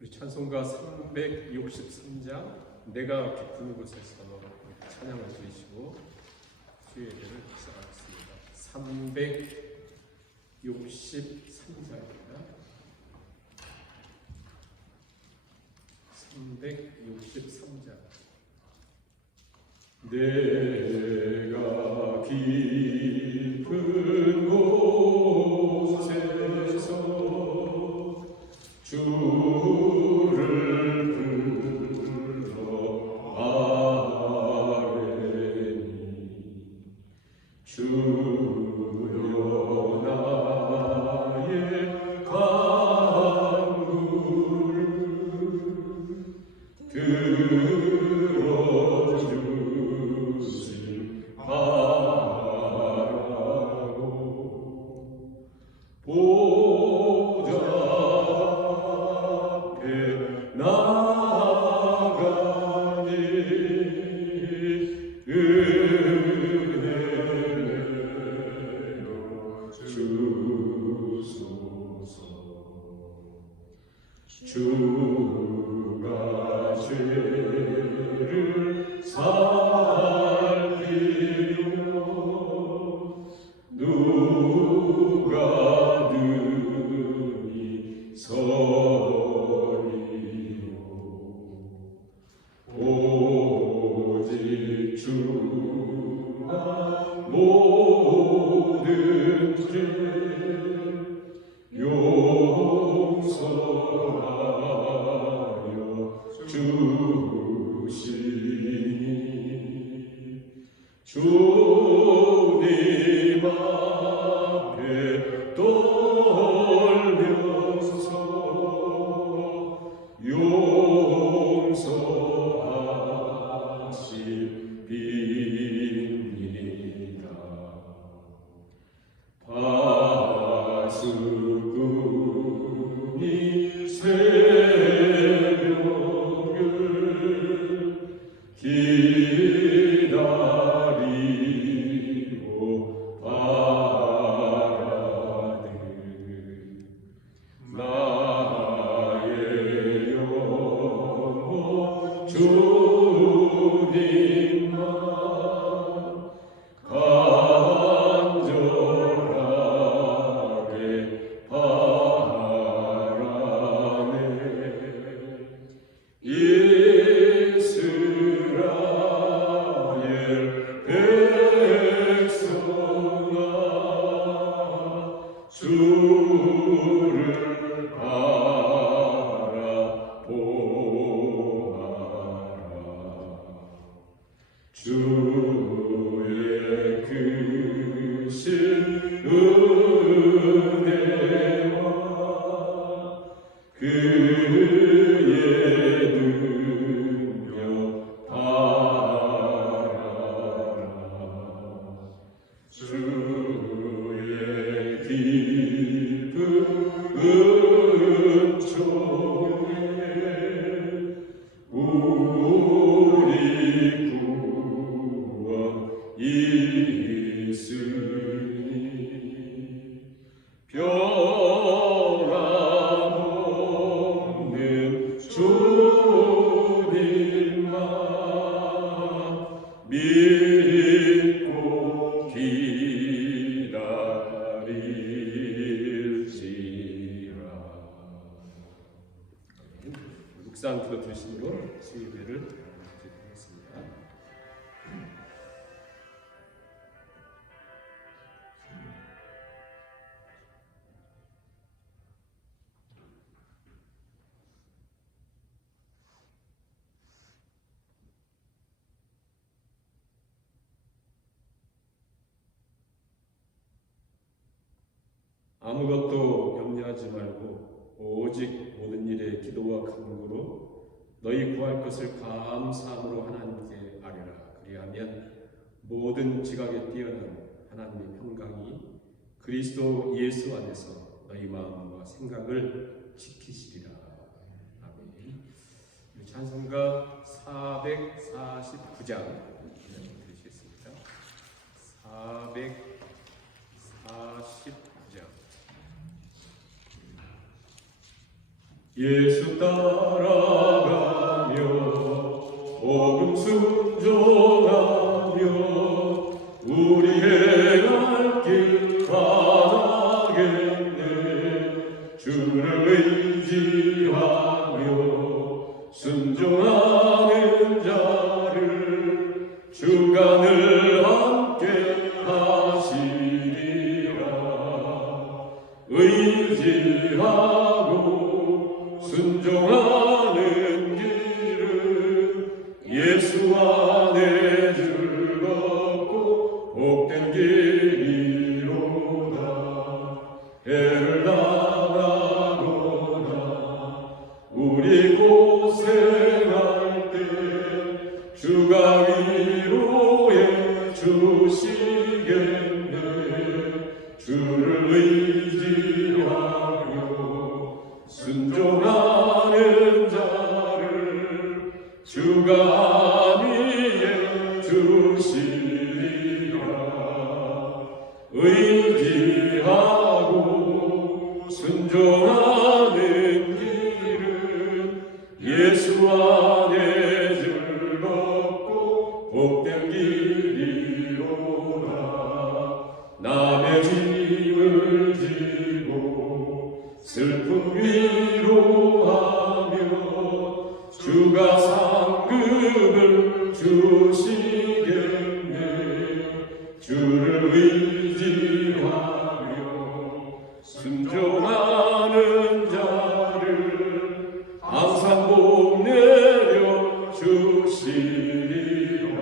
우리 찬송가 363장 내가 깊은 곳에서 찬양을 드리시고 주의 예배를 시작하겠습니다. 363장입니다. 363장 내가 깊은 곳에서 주를 불러 아뢰니 주여 나의 간구를 들어주실 바라고 보좌 앞에 나가니 은혜로 주소서. 주가 죄를 살피며 누가 능히 서리요. 오직 주가 모든 죄 용서하여 주시니 주님 앞에 떨면서 용서하시옵니다. 파수꾼이 새벽을 기다리고 바라듯 나의 영혼 주님만 간절하게 바라네. 이스라엘 백성아 주를 바라보아라. 주의 크신 은혜와 그의 능력 바라라. 주의 깊은 은총에 우리 구원 있으니 변함없는 주님만 믿고 기다릴지라. 묵상 기도 드리심으로 예배를 드리겠습니다. 아무것도 염려하지 말고 오직 모든 일에 기도와 간구로 너희 구할 것을 감사함으로 하나님께 아뢰라. 그리하면 모든 지각에 뛰어난 하나님의 평강이 그리스도 예수 안에서 너희 마음과 생각을 지키시리라. 아멘. 찬송가 449장 드리시겠습니다. 449장 예수 따라가며 복음 순종하며 우리의 갈 길 가나겠네. 주를 의지하며 순종하는 자를 주가 늘 함께 하시리라. 의지하고 순종하는 길은 예수 안에 즐겁고 복된 길이로다. 해를 당하거나 우리 고생할 때 주가 위로해 주시겠네. 주를 의지하며 순종하는 자를 주가 안위해 주시리라. 의지하고 순종하는 길은 예수 안에 즐겁고 복된 길이로다. 남의 짐을 지고 슬픔 위로하며 주가 상급을 주시겠네. 주를 의지하며 순종하는 자를 항상 복 내려 주시리라.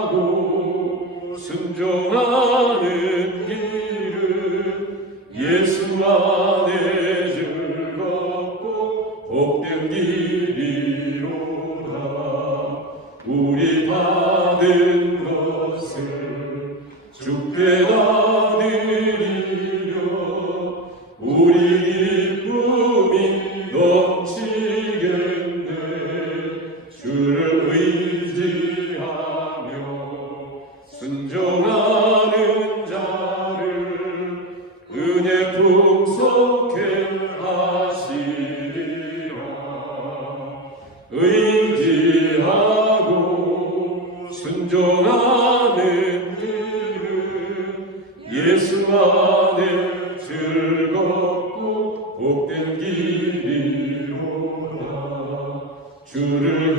의지하고 순종하는 길은 예수 안에 즐겁고 복된 길이로다. 우리 받은 것을 주께 다 드리려 우리 기쁨이 넘치겠네. 주를 의지하며 순종하는 자를 은혜 풍성케 하시리라. 의지하고 순종하는 길은 예수 안에 즐겁고 복된 길이로다. 주를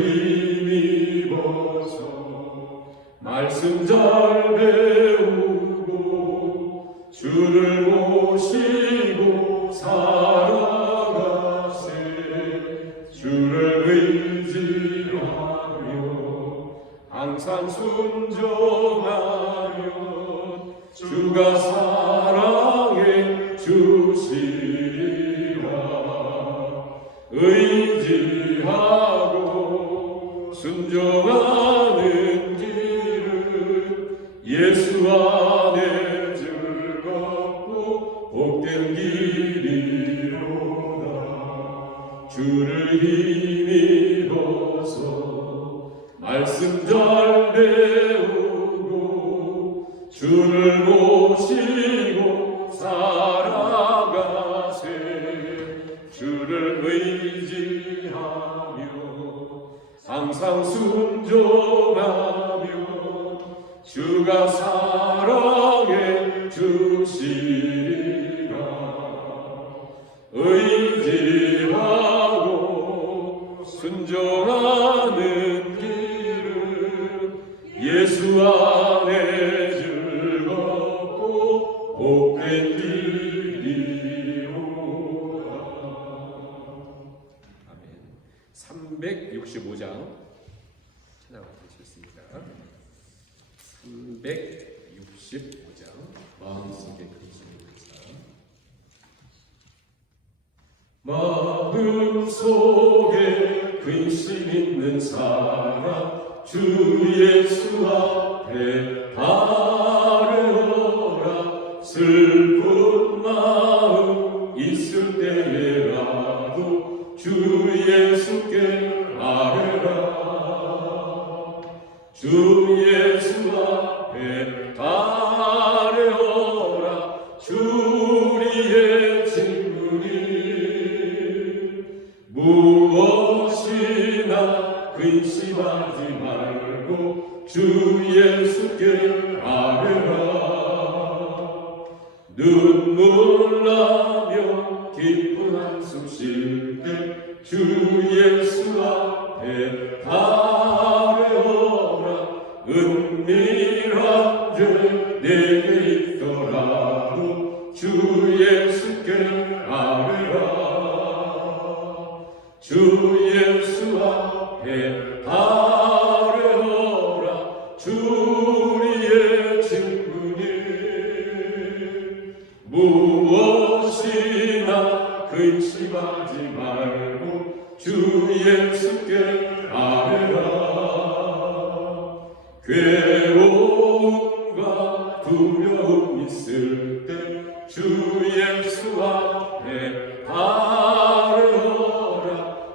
힘입어서 말씀 잘 배우고 주를 모시고 살아가세. 주를 의지하며 항상 순종하면 주가 사랑해 주시리라. 의지하고 순종하는 길은 예수 안에 즐겁고 복된 길이로다. 주를 힘입어서 말씀 잘 배우고 주를 모시고 살아가세. 주를 의지하며 항상 순종하며 주가 사랑해 주시리라. 의지하고 순종하는 길은 예수 안에 즐겁고 복된 길이로다. 아멘. 365장 찾아보겠습니다. 365장 마음속에 마음속에 근심 있는 사람 주 예수 앞에 아뢰어라. 슬픈 마음 있을 때에라도 주 예수께 아뢰라. 주 예수 앞에 아뢰어라. 주 우리의 근심하지 말고 주 예수께 아뢰라. 눈물 나며 깊은 한숨 쉴 때 주 예수 앞에 아뢰어라. 은밀한 죄 내게 있더라도 주 예수께 아뢰라. 주 예수 앞에 아뢰어라. 주리의 친구니 무엇이나 근심하지 말고 주 예수께 아뢰라. 괴로움과 두려움 있을 때 주 예수 앞에 아뢰어라.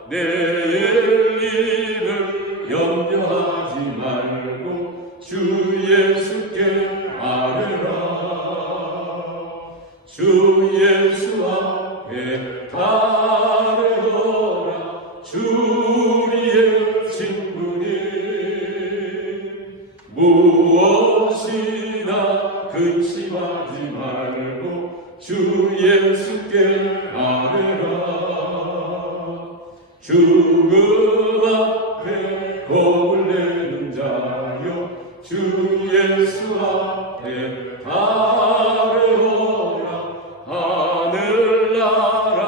내일 일을 염려하지 말고 주 예수께 아뢰라. 주 예수 앞에 아뢰어라. 주리의 친구니 무엇이나 근심하지 말고 주 예수께 아뢰라. 죽음 앞에 겁을 내는 자여 주 예수 앞에 아뢰어라. 하늘나라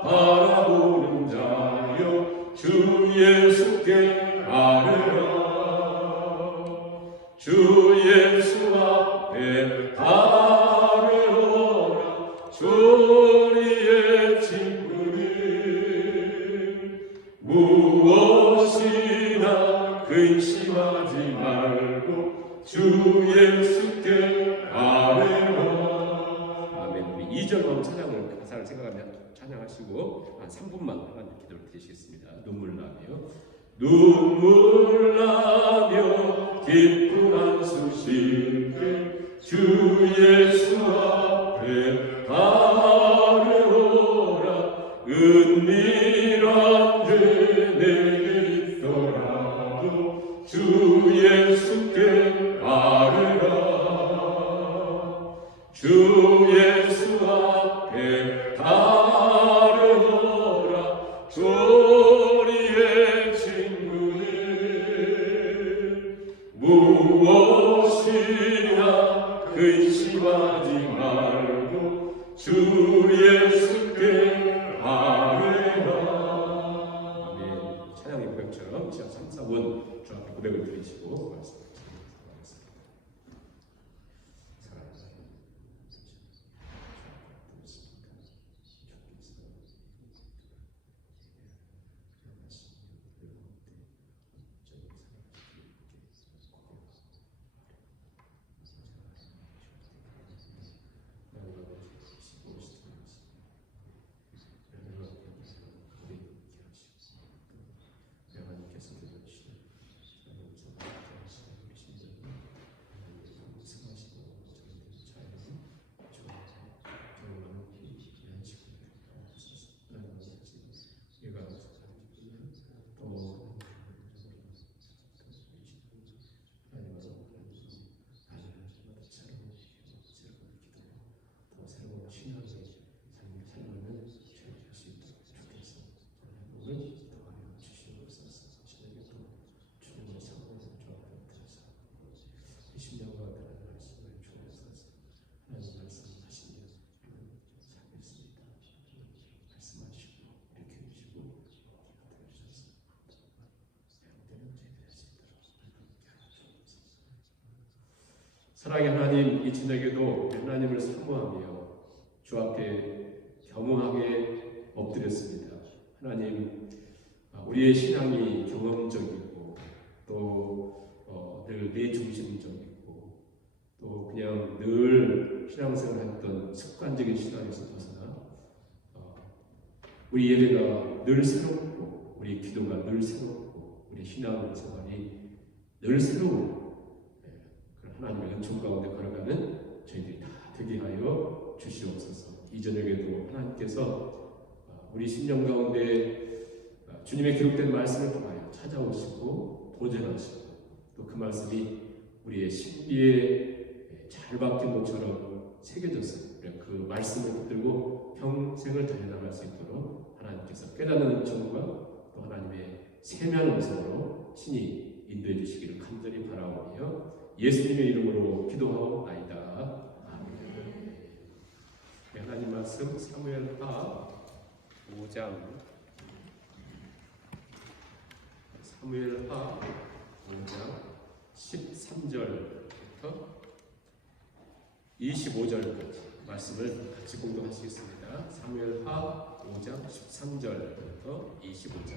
바라보는 자여 주 예수께 아뢰라. 주 예수 앞에 아뢰어라. 주리의 친구니 무엇이나 근심하지 말고 주 예수께 아뢰라. 아멘. 우리 2절만 찬양을 가사를 생각하며 찬양하시고 한 3분만 하나님 기도를 드리시겠습니다. 눈물 나며 깊은 한숨 쉴 때 주 예수 앞에 아뢰어라. 은밀한 죄 내게 있더라도 주 예수께 아뢰라. 주 예수 앞에 아뢰어라. 주리의 친구니 무엇이나 근심하지 말고 주 예수께 아뢰라. 아멘. 찬양의 고백처럼 시작 3, 4분 주 앞에 고백을 드리시고 말씀하겠습니다. 사랑의 하나님, 이 저녁에도 하나님을 사모하며 주 앞에 겸허하게 엎드렸습니다. 하나님, 우리의 신앙이 경험적이고 또 늘 내중심적이고 또 그냥 늘 신앙생활했던 습관적인 신앙에서 벗어나 우리 예배가 늘 새롭고 우리 기도가 늘 새롭고 우리 신앙생활이 늘 새로운 하나님의 은총 가운데 걸어가는 저희들이 다 되게 하여 주시옵소서. 이 저녁에도 하나님께서 우리 심령 가운데 주님의 기록된 말씀을 통하여 찾아오시고 도전하시고 또 그 말씀이 우리의 신비에 잘 박힌 것처럼 새겨져서 그 말씀을 붙들고 평생을 달려나갈 수 있도록 하나님께서 깨닫는 은총과 또 하나님의 세미한 음성으로 친히 인도해 주시기를 간절히 바라오며 예수님의 이름으로 기도하옵나이다. 아멘. 네, 하나님 말씀 사무엘하 5장 13절부터 25절까지 말씀을 같이 공독하시겠습니다. 사무엘하 5장 13절부터 25절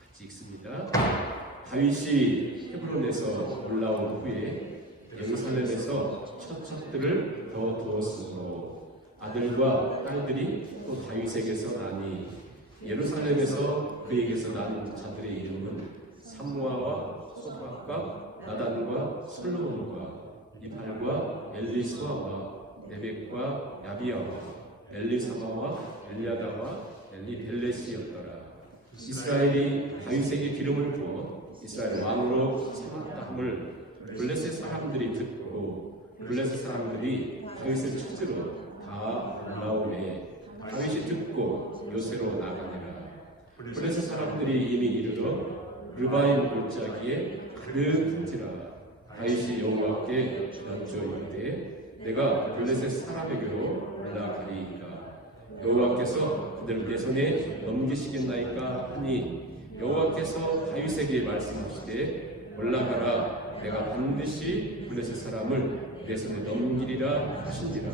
같이 읽습니다. 다윗이 헤브론에서 올라온 후에 예루살렘에서 처첩들을 더 두었으므로 아들과 딸들이 또 다윗에게서 나니 예루살렘에서 그에게서 난 자들의 이름은 삼무아와 소박과 나단과 솔로몬과 이팔과 엘리수아와 네벡과 야비아와 엘리사마와 엘리아다와 엘리벨렛이었더라. 이스라엘이 다윗에게 기름을 부어 이스라엘 왕으로 삼았다 함을 블레셋 사람들이 듣고 블레셋 사람들이 다윗을 찾으러 다 올라오매 다윗이 듣고 요새로 나가니라. 블레셋 사람들이 이미 이르러 르바임 골짜기에 그릇은지라. 다윗이 여호와께 여쭈어 내가 블레셋 사람에게로 올라가리이다. 여호와께서 그들을 내 손에 넘기시겠나이까 하니 여호와께서 다윗에게 말씀하시되 올라가라. 내가 반드시 블레셋 사람을 내 손에 넘기리라 하신지라.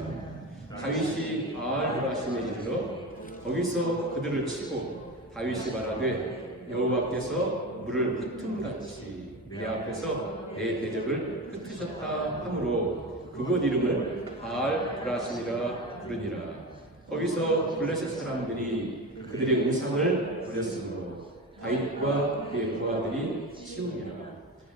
다윗이 바알브라심에 이르러 거기서 그들을 치고 다윗이 말하되 여호와께서 물을 흩음같이 내 앞에서 내 대적을 흩으셨다 하므로 그곳 이름을 바알브라심이라 부르니라. 거기서 블레셋 사람들이 그들의 우상을 버렸으므로 다윗과 그의 부하들이 치우니라.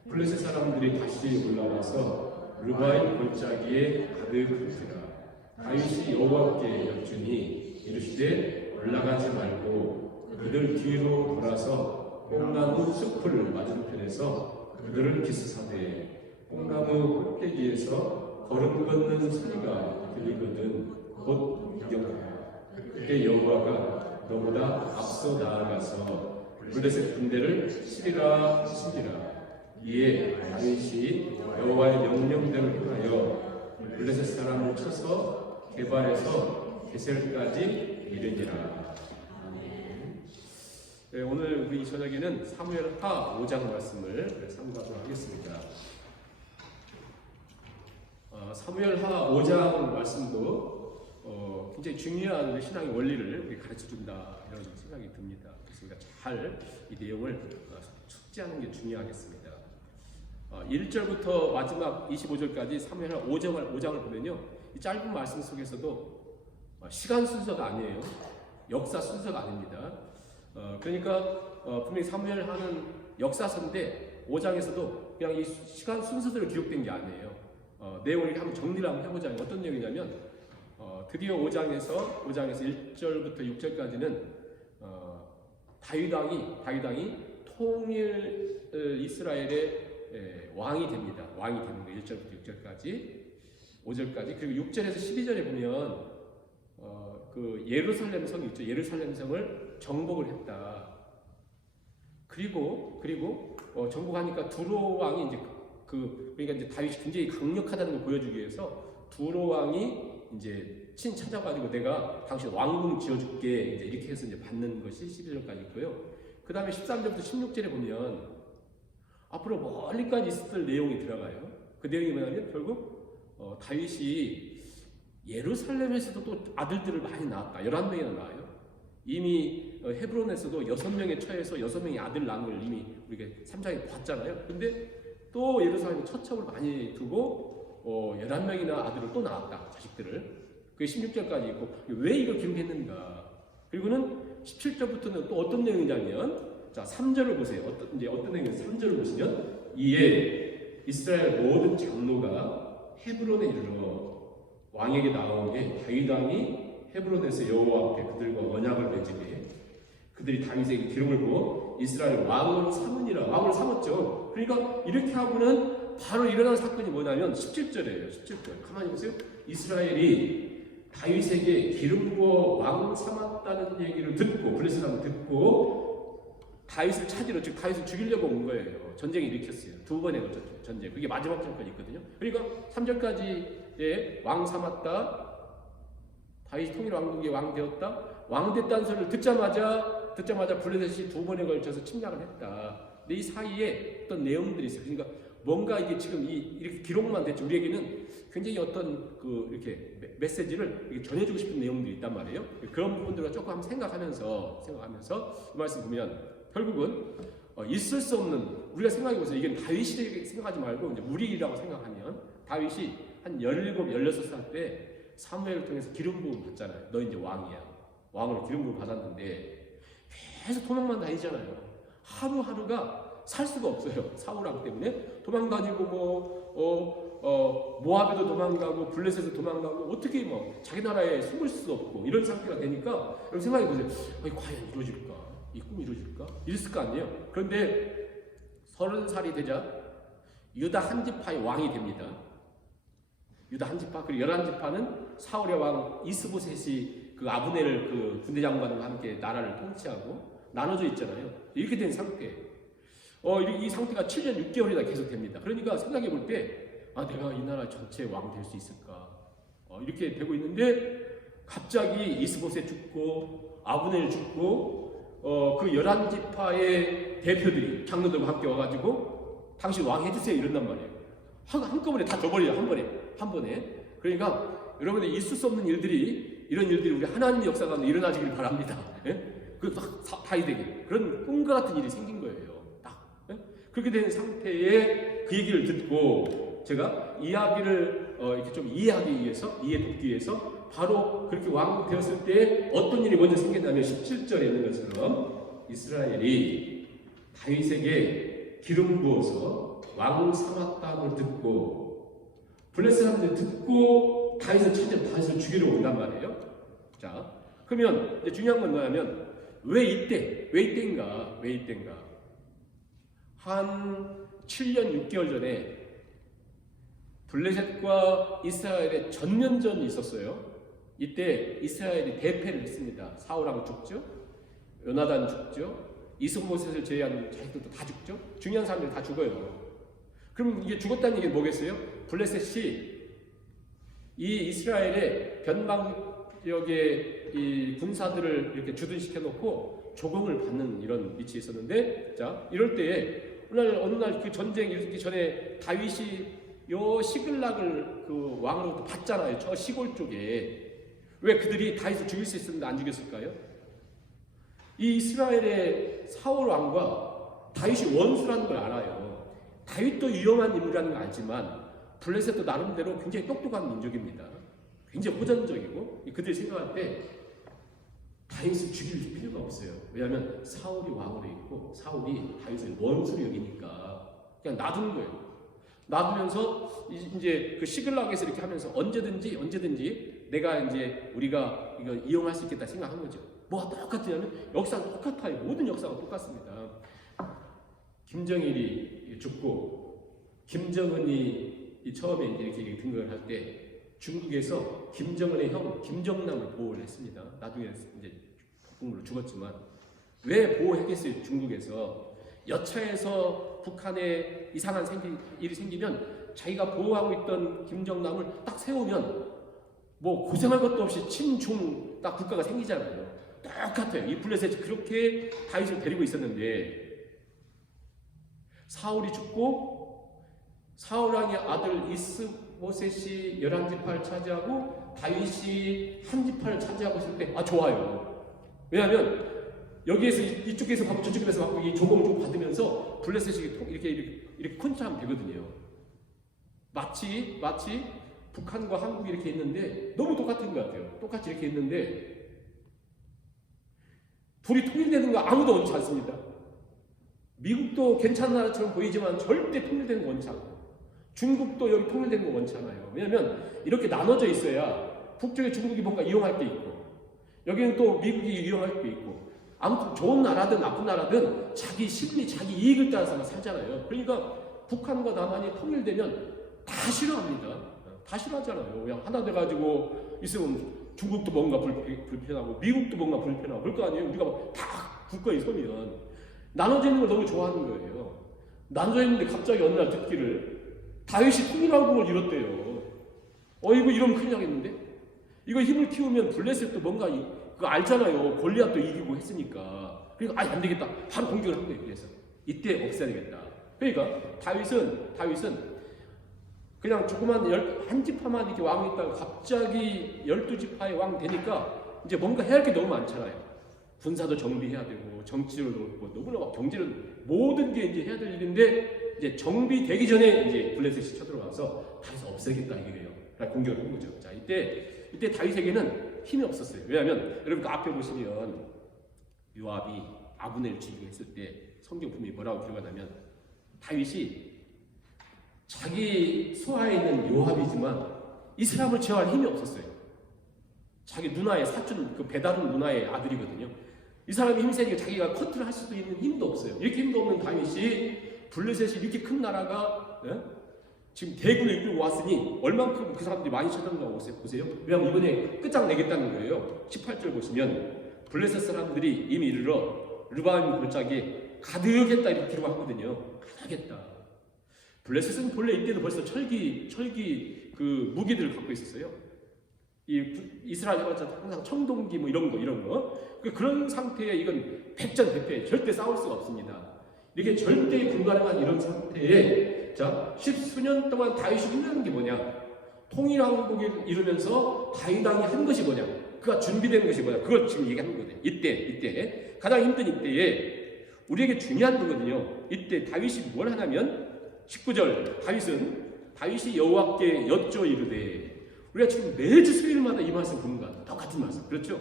블레셋 사람들이 다시 올라와서 르바임 골짜기에 가득 흩으라. 다윗이 여호와께 여쭈니 이르시되 올라가지 말고 그들 뒤로 돌아서 뽕나무 숲을 맞은편에서 그들을 기스사되 뽕나무 꼭대기에서 걸음 걷는 소리가 들리거든 곧 이겨가라. 그때 여호와가 너보다 앞서 나아가서 블레셋 군대를 치리라 하시니라. 이에 다윗이 여호와의 명령대로 행하여 블레셋 사람을 쳐서 게발에서 게셀까지 이르니라. 네, 오늘 우리 저녁에는 사무엘하 5장 말씀을 sam가하도록 하겠습니다. 사무엘하 5장 말씀도 굉장히 중요한 신앙의 원리를 우리 가르쳐준다 이런 생각이 듭니다. 그래서 잘 이 내용을 숙지하는 게 중요하겠습니다. 1절부터 마지막 25절까지 사무엘하 5장을 보면요, 이 짧은 말씀 속에서도 시간 순서가 아니에요. 역사 순서가 아닙니다. 그러니까 분명히 사무엘하는 역사서인데 5장에서도 그냥 이 시간 순서대로 기록된 게 아니에요. 내용을 이렇게 한번 정리를 한번 해보자면 어떤 내용이냐면 드디어 5장에서 1절부터 6절까지는 다윗왕이 통일 이스라엘의 왕이 됩니다. 왕이 되는 거예요. 1절부터 6절까지 5절까지. 그리고 6절에서 12절에 보면 그 예루살렘 성이 있죠. 예루살렘 성을 정복을 했다. 그리고 정복하니까 두로 왕이 이제 그러니까 이제 다윗이 굉장히 강력하다는 걸 보여주기 위해서 두로 왕이 이제 찾아가지고 내가 당신 왕궁 지어줄게 이제 이렇게 해서 이제 받는 것이 12절까지 있고요. 그 다음에 13절부터 16절에 보면 앞으로 멀리까지 있을 내용이 들어가요. 그 내용이 뭐냐면 결국 다윗이 예루살렘에서도 또 아들들을 많이 낳았다. 11명이나 낳아요. 이미 헤브론에서도 6명의 처에서 6명의 아들 낳은 걸 이미 우리가 3장에 봤잖아요. 근데 또 예루살렘에 처첩을 많이 두고 11명이나 아들을 또 낳았다. 자식들을. 그게 16절까지 있고 왜 이걸 기록했는가. 그리고는 17절부터는 또 어떤 내용이냐면 자 3절을 보세요. 어떤 내용이냐면 3절을 보시면 이에 이스라엘 모든 장로가 헤브론에 이르러 왕에게 나온 게 다윗 왕이 헤브론에서 여호와 앞에 그들과 언약을 맺으매 그들이 다윗에게 기름을 부어 이스라엘 왕을 삼으니라. 왕을 삼았죠. 그러니까 이렇게 하고는 바로 일어난 사건이 뭐냐면 17절이에요. 17절. 가만히 보세요. 이스라엘이 다윗에게 기름 부어 왕 삼았다는 얘기를 듣고, 블레셋 사람 듣고 다윗을 찾으러, 즉 다윗을 죽이려고 온 거예요. 전쟁을 일으켰어요. 두 번의 전쟁. 그게 마지막 절까지 있거든요. 그러니까 3절까지의 왕 삼았다, 다윗이 통일 왕국의 왕 되었다, 왕 됐다는 소리를 듣자마자 블레셋이 두 번에 걸쳐서 침략을 했다. 근데 이 사이에 어떤 내용들이 있어요. 그러니까 뭔가 이게 지금 이렇게 기록만 됐지, 우리에게는 굉장히 어떤 이렇게 메시지를 이렇게 전해주고 싶은 내용들이 있단 말이에요. 그런 부분들을 조금 한번 생각하면서 이 말씀 보면 결국은 있을 수 없는, 우리가 생각해보세요. 이게 다윗이 생각하지 말고 이제 우리라고 생각하면, 다윗이 한 17, 16살 때 사무엘을 통해서 기름 부음 받잖아요. 너 이제 왕이야. 왕으로 기름 부음 받았는데 계속 도망만 다니잖아요. 하루하루가 살 수가 없어요. 사울왕 때문에 도망다니고 모압에도 도망가고 블레셋에도 도망가고, 어떻게 자기 나라에 숨을 수 없고 이런 상태가 되니까 여러분 생각해보세요. 과연 이루어질까? 이 꿈이 이루어질까? 이랬을 거 아니에요. 그런데 30살이 되자 유다 한 지파의 왕이 됩니다. 유다 한 지파, 그리고 11지파는 사울의 왕 이스보셋이 그 아브넬 그 군대 장관과 함께 나라를 통치하고 나눠져 있잖아요. 이렇게 된 상태. 이 상태가 7년 6개월이나 계속 됩니다. 그러니까 생각해 볼 때, 내가 이 나라 전체 왕 될 수 있을까? 이렇게 되고 있는데 갑자기 이스보셋 죽고 아브넬 죽고 그 11지파의 대표들이 장로들과 함께 와가지고 당신 왕 해주세요 이런단 말이에요. 한꺼번에 다 줘버려요. 한 번에. 그러니까 여러분들 있을 수 없는 일들이, 이런 일들이 우리 하나님의 역사 가운데 일어나지길 바랍니다. 예? 그 다윗에게 그런 꿈과 같은 일이 생긴 거예요. 예? 그렇게 된 상태에 그 얘기를 듣고 제가 이야기를 이렇게 좀 이해하기 위해서, 이해 돕기 위해서 바로 그렇게 왕 되었을 때 어떤 일이 먼저 생겼냐면 17절에 있는 것처럼 이스라엘이 다윗에게 기름 부어서 왕 삼았다는 걸 듣고, 블레셋 사람들이 듣고 다윗을 찾아 다윗을 죽이러 온단 말이에요. 자, 그러면 이제 중요한 건 뭐냐면 왜 이때인가? 한 7년 6개월 전에 블레셋과 이스라엘의 전면전이 있었어요. 이때 이스라엘이 대패를 했습니다. 사울왕 죽죠, 요나단 죽죠, 이스보셋을 제외한 자기들도 다 죽죠. 중요한 사람들이 다 죽어요. 그럼 이게 죽었다는 얘기는 뭐겠어요? 블레셋이 이 이스라엘의 변방 지역의 이 군사들을 이렇게 주둔시켜 놓고 조공을 받는 이런 위치에 있었는데, 자, 이럴 때에 어느 날 그 전쟁 일으키기 전에 다윗이 요 시글락을 그 왕으로부터 받잖아요. 저 시골 쪽에. 왜 그들이 다윗을 죽일 수 있었는데 안 죽였을까요? 이 이스라엘의 사울 왕과 다윗이 원수라는 걸 알아요. 다윗도 위험한 인물이라는 걸 알지만 블레셋도 나름대로 굉장히 똑똑한 민족입니다. 굉장히 호전적이고, 그들이 생각할 때 다윗을 죽일 필요가 없어요. 왜냐하면 사울이 왕으로 있고 사울이 다윗을 원수로 여기니까 그냥 놔두는 거예요. 놔두면서 이제 그 시글락에서 이렇게 하면서 언제든지 내가 이제 우리가 이거 이용할 수 있겠다 생각한 거죠. 뭐가 똑같으냐면 역사가 똑같아요. 모든 역사가 똑같습니다. 김정일이 죽고 김정은이 처음에 이렇게 등극을 할 때 중국에서 김정은의 형 김정남을 보호를 했습니다. 나중에 이제 북풍으로 죽었지만 왜 보호했겠어요? 중국에서 여차해서 북한에 이상한 일이 생기면 자기가 보호하고 있던 김정남을 딱 세우면 뭐 고생할 것도 없이 친중 딱 국가가 생기잖아요. 똑같아요. 이 블레셋이 그렇게 다윗을 데리고 있었는데 사울이 죽고 사울왕의 아들 이스보셋이 11지파를 차지하고 다윗이 한 지파를 차지하고 있을 때 좋아요. 왜냐하면 여기에서 이쪽에서 받고 저쪽에서 받고 이 조공을 좀 받으면서 블레셋이 이렇게 컨트롤하면 되거든요. 마치 북한과 한국이 이렇게 있는데 너무 똑같은 것 같아요. 똑같이 이렇게 있는데 둘이 통일되는 거 아무도 원치 않습니다. 미국도 괜찮은 나라처럼 보이지만 절대 통일되는 거 원치 않고, 중국도 여기 통일되는 거 원치 않아요. 왜냐하면 이렇게 나눠져 있어야 북쪽에 중국이 뭔가 이용할 게 있고 여기는 또 미국이 이용할 게 있고, 아무튼 좋은 나라든 나쁜 나라든 자기 심리, 자기 이익을 따라서 살잖아요. 그러니까 북한과 남한이 통일되면 다 싫어합니다. 다 싫어하잖아요. 그냥 하나 돼가지고 있으면 중국도 뭔가 불편하고 미국도 뭔가 불편하고 그럴 거 아니에요. 우리가 다 국가에 서면 나눠져 있는 걸 너무 좋아하는 거예요. 나눠져 있는데 갑자기 어느 날 듣기를 다윗이 통일왕국을 이뤘대요. 이거 이러면 큰일 나겠는데? 이거 힘을 키우면 블레셋도 뭔가 그거 알잖아요. 골리앗도 이기고 했으니까. 그러니까 안 되겠다. 바로 공격을 한 거예요. 그래서 이때 없애야 되겠다. 그러니까 다윗은 그냥 조그만 한 지파만 이렇게 왕이 있다가 갑자기 12지파의 왕 되니까 이제 뭔가 해야 할 게 너무 많잖아요. 군사도 정비해야 되고 정치를 놓고 너무나 막 경제를 모든 게 이제 해야 될 일인데 이제 정비되기 전에 이제 블레셋이 쳐들어와서 다윗을 없애겠다 이거예요. 공격을 한 거죠. 자, 이때 다윗에게는 힘이 없었어요. 왜냐하면 여러분 그 앞에 보시면 요압이 아브넬을 죽이고 했을 때 성경 분명히 뭐라고 기록하냐면 다윗이 자기 수하에 있는 요압이지만 이 사람을 제어할 힘이 없었어요. 자기 누나의 사촌 그 베다른 누나의 아들이거든요. 이 사람이 힘세니까 자기가 컨트롤 할 수도 있는 힘도 없어요. 이렇게 힘도 없는 다윗이 블레셋이 이렇게 큰 나라가 지금 대군을 이끌고 왔으니 얼만큼 그 사람들이 많이 쳐들어가고 보세요. 왜냐하면 이번에 끝장내겠다는 거예요. 18절 보시면 블레셋 사람들이 이미 이르러 르바임 골짜기에 가득했다 이렇게 기록하거든요. 가득했다. 블레셋은 본래 이때도 벌써 철기 그 무기들을 갖고 있었어요. 이스라엘 해봤자 항상 청동기 뭐 이런 거. 그런 상태에 이건 백전백패 절대 싸울 수가 없습니다. 이게 절대 불가능한 이런 상태에 자 10수년 동안 다윗이 훈련한 게 뭐냐? 통일왕국을 이루면서 다윗 왕이 한 것이 뭐냐? 그가 준비된 것이 뭐냐? 그걸 지금 얘기하는 거예요. 이때 가장 힘든 이때에 우리에게 중요한 거거든요. 이때 다윗이 뭘 하냐면 19절 다윗이 여호와께 여쭈어 이르되 우리가 지금 매주 수요일마다 이 말씀 보는 것 똑같은 말씀 그렇죠?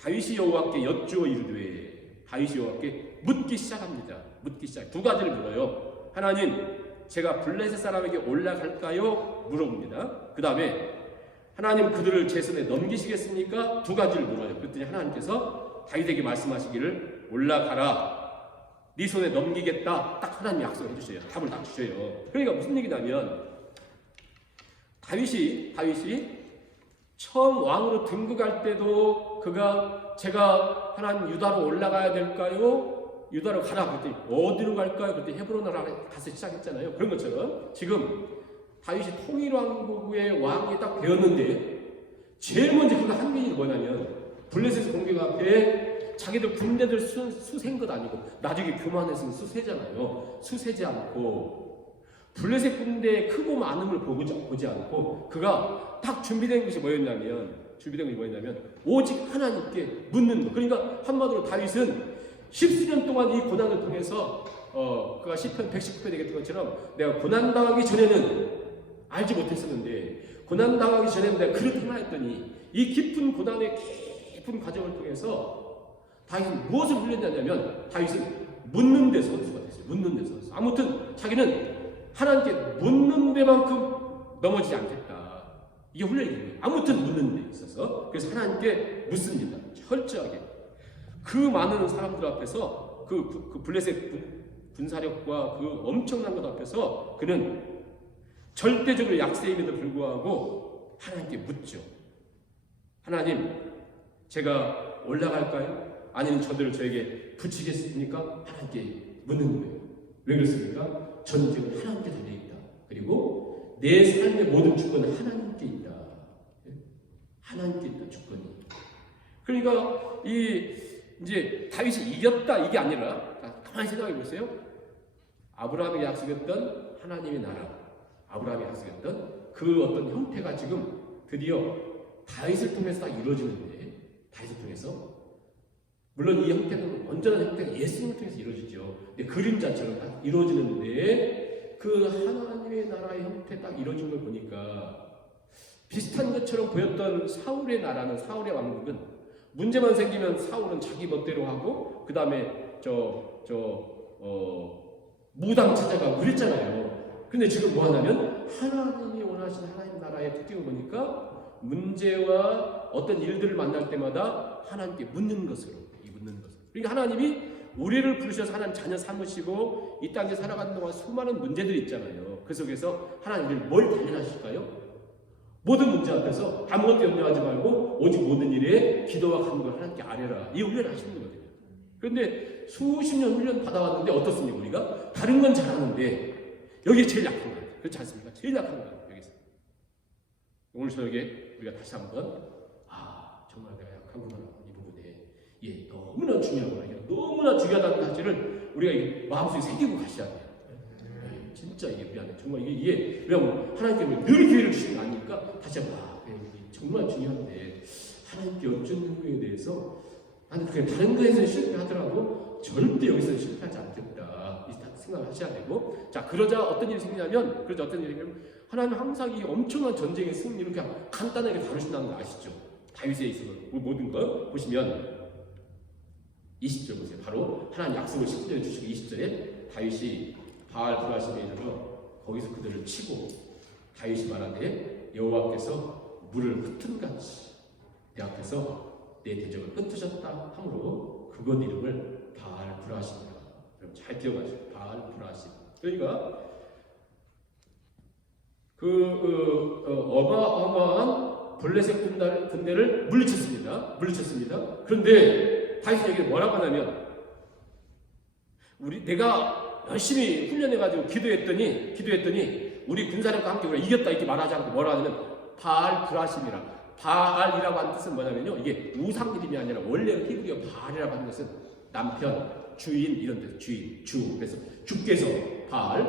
다윗이 여호와께 여쭈어 이르되 다윗이 여호와께 묻기 시작합니다. 두 가지를 물어요. 하나님 제가 블레셋 사람에게 올라갈까요? 물어봅니다. 그 다음에 하나님 그들을 제 손에 넘기시겠습니까? 두 가지를 물어요. 그랬더니 하나님께서 다윗에게 말씀하시기를 올라가라. 네 손에 넘기겠다. 딱 하나님 약속해 주세요. 답을 딱 주셔요. 그러니까 무슨 얘기냐면 다윗이 처음 왕으로 등극할 때도 제가 하나님 유다로 올라가야 될까요? 유다로 가라 그랬더니 어디로 갈까요? 그때 헤브론으로 가서 시작했잖아요. 그런 것처럼 지금 다윗이 통일왕국의 왕이 딱 되었는데 제일 먼저 그가 한 일이 뭐냐면 블레셋 공격 앞에 자기들 군대들 수세인 것 아니고 나중에 교만해서는 수세잖아요. 수세지 않고 블레셋 군대의 크고 많음을 보지 않고 그가 딱 준비된 것이 뭐였냐면 오직 하나님께 묻는 것. 그러니까 한마디로 다윗은 10수년 동안 이 고난을 통해서 그가 시편 119편에 얘기했던 것처럼 내가 고난당하기 전에는 알지 못했었는데 고난당하기 전에는 내가 그렇게만 했더니 이 깊은 고난의 깊은 과정을 통해서 다윗은 무엇을 훈련했냐면 다윗은 묻는 데 선수가 됐어요. 묻는 데 선수. 아무튼 자기는 하나님께 묻는 데만큼 넘어지지 않겠다. 이게 훈련이 된 거예요. 아무튼 묻는 데 있어서 그래서 하나님께 묻습니다. 철저하게. 그 많은 사람들 앞에서 그 블레셋 군사력과 그 엄청난 것 앞에서 그는 절대적으로 약세임에도 불구하고 하나님께 묻죠. 하나님, 제가 올라갈까요? 아니면 저들을 저에게 붙이겠습니까? 하나님께 묻는 거예요. 왜 그렇습니까? 저는 지금 하나님께 달려있다. 그리고 내 삶의 모든 주권은 하나님께 있다. 하나님께 있다, 주권이. 그러니까 이제 다윗이 이겼다 이게 아니라 가만히 생각해 보세요. 아브라함이 약속했던 하나님의 나라, 아브라함이 약속했던 그 어떤 형태가 지금 드디어 다윗을 통해서 다 이루어지는데 다윗을 통해서 물론 이 형태는 온전한 형태가 예수님을 통해서 이루어지죠. 근데 그림자처럼 딱 이루어지는데 그 하나님의 나라의 형태 딱 이루어진 걸 보니까 비슷한 것처럼 보였던 사울의 나라는 사울의 왕국은 문제만 생기면 사울은 자기 멋대로 하고 그 다음에 무당 찾아가고 그랬잖아요. 근데 지금 뭐 하냐면 하나님이 원하시는 하나님 나라의 특징을 보니까 문제와 어떤 일들을 만날 때마다 하나님께 묻는 것으로 그러니까 하나님이 우리를 부르셔서 하나님 자녀 삼으시고 이 땅에 살아가는 동안 수많은 문제들이 있잖아요. 그 속에서 하나님 우리를 뭘 단련하실까요? 모든 문제 앞에서 아무것도 염려하지 말고 오직 모든 일에 기도와 간구를 하나님께 아뢰라. 이 훈련을 하시는 거거든요. 그런데 수십 년 훈련 받아왔는데 어떻습니까? 우리가 다른 건 잘하는데 여기에 제일 약한 거예요. 그렇지 않습니까? 제일 약한 거예요. 여기서. 오늘 저녁에 우리가 다시 한번 정말 내가 약하구나 이 부분에 너무나 중요하구나 너무나 중요하다는 사실을 우리가 마음속에 새기고 가셔야 돼요. 진짜 이게 미안해. 정말 이게 왜냐면 하나님께 늘 기회를 주시는 거 아니니까 다시 한번 정말 중요한데 하나님께 여쭙는 거에 대해서 나는 그냥 다른 거에서 실패하더라도 절대 여기서 실패하지 않겠다 이 생각을 하셔야 되고 자 그러자 어떤 일이 생기냐면 하나님 항상 이 엄청난 전쟁의 승리를 그냥 간단하게 다루신다는 거 아시죠? 다윗에 있어서 모든 걸 보시면 20절 보세요. 바로 하나님 약속을 19절에 주시고 20절에 다윗이 바알 브라심에 이르러 거기서 그들을 치고 다윗이 말하되 여호와께서 물을 흩은같이 내 앞에서 내 대적을 흩으셨다 하므로 그것 이름을 바알 브라심이라. 여러분 잘 기억하시고 바알 브라심. 그러니까 어마어마한 블레셋 군대를 물리쳤습니다. 그런데 다윗이 여기 뭐라고 하냐면 내가 열심히 훈련해가지고 기도했더니 우리 군사력과 함께 우리가 이겼다 이렇게 말하지 않고 뭐라 하냐면 바알 브라심이라. 바알이라고 하는 뜻은 뭐냐면요 이게 우상 이름이 아니라 원래 히브리어 바알이라고 하는 것은 남편, 주인 이런 뜻 주. 그래서 주께서 바알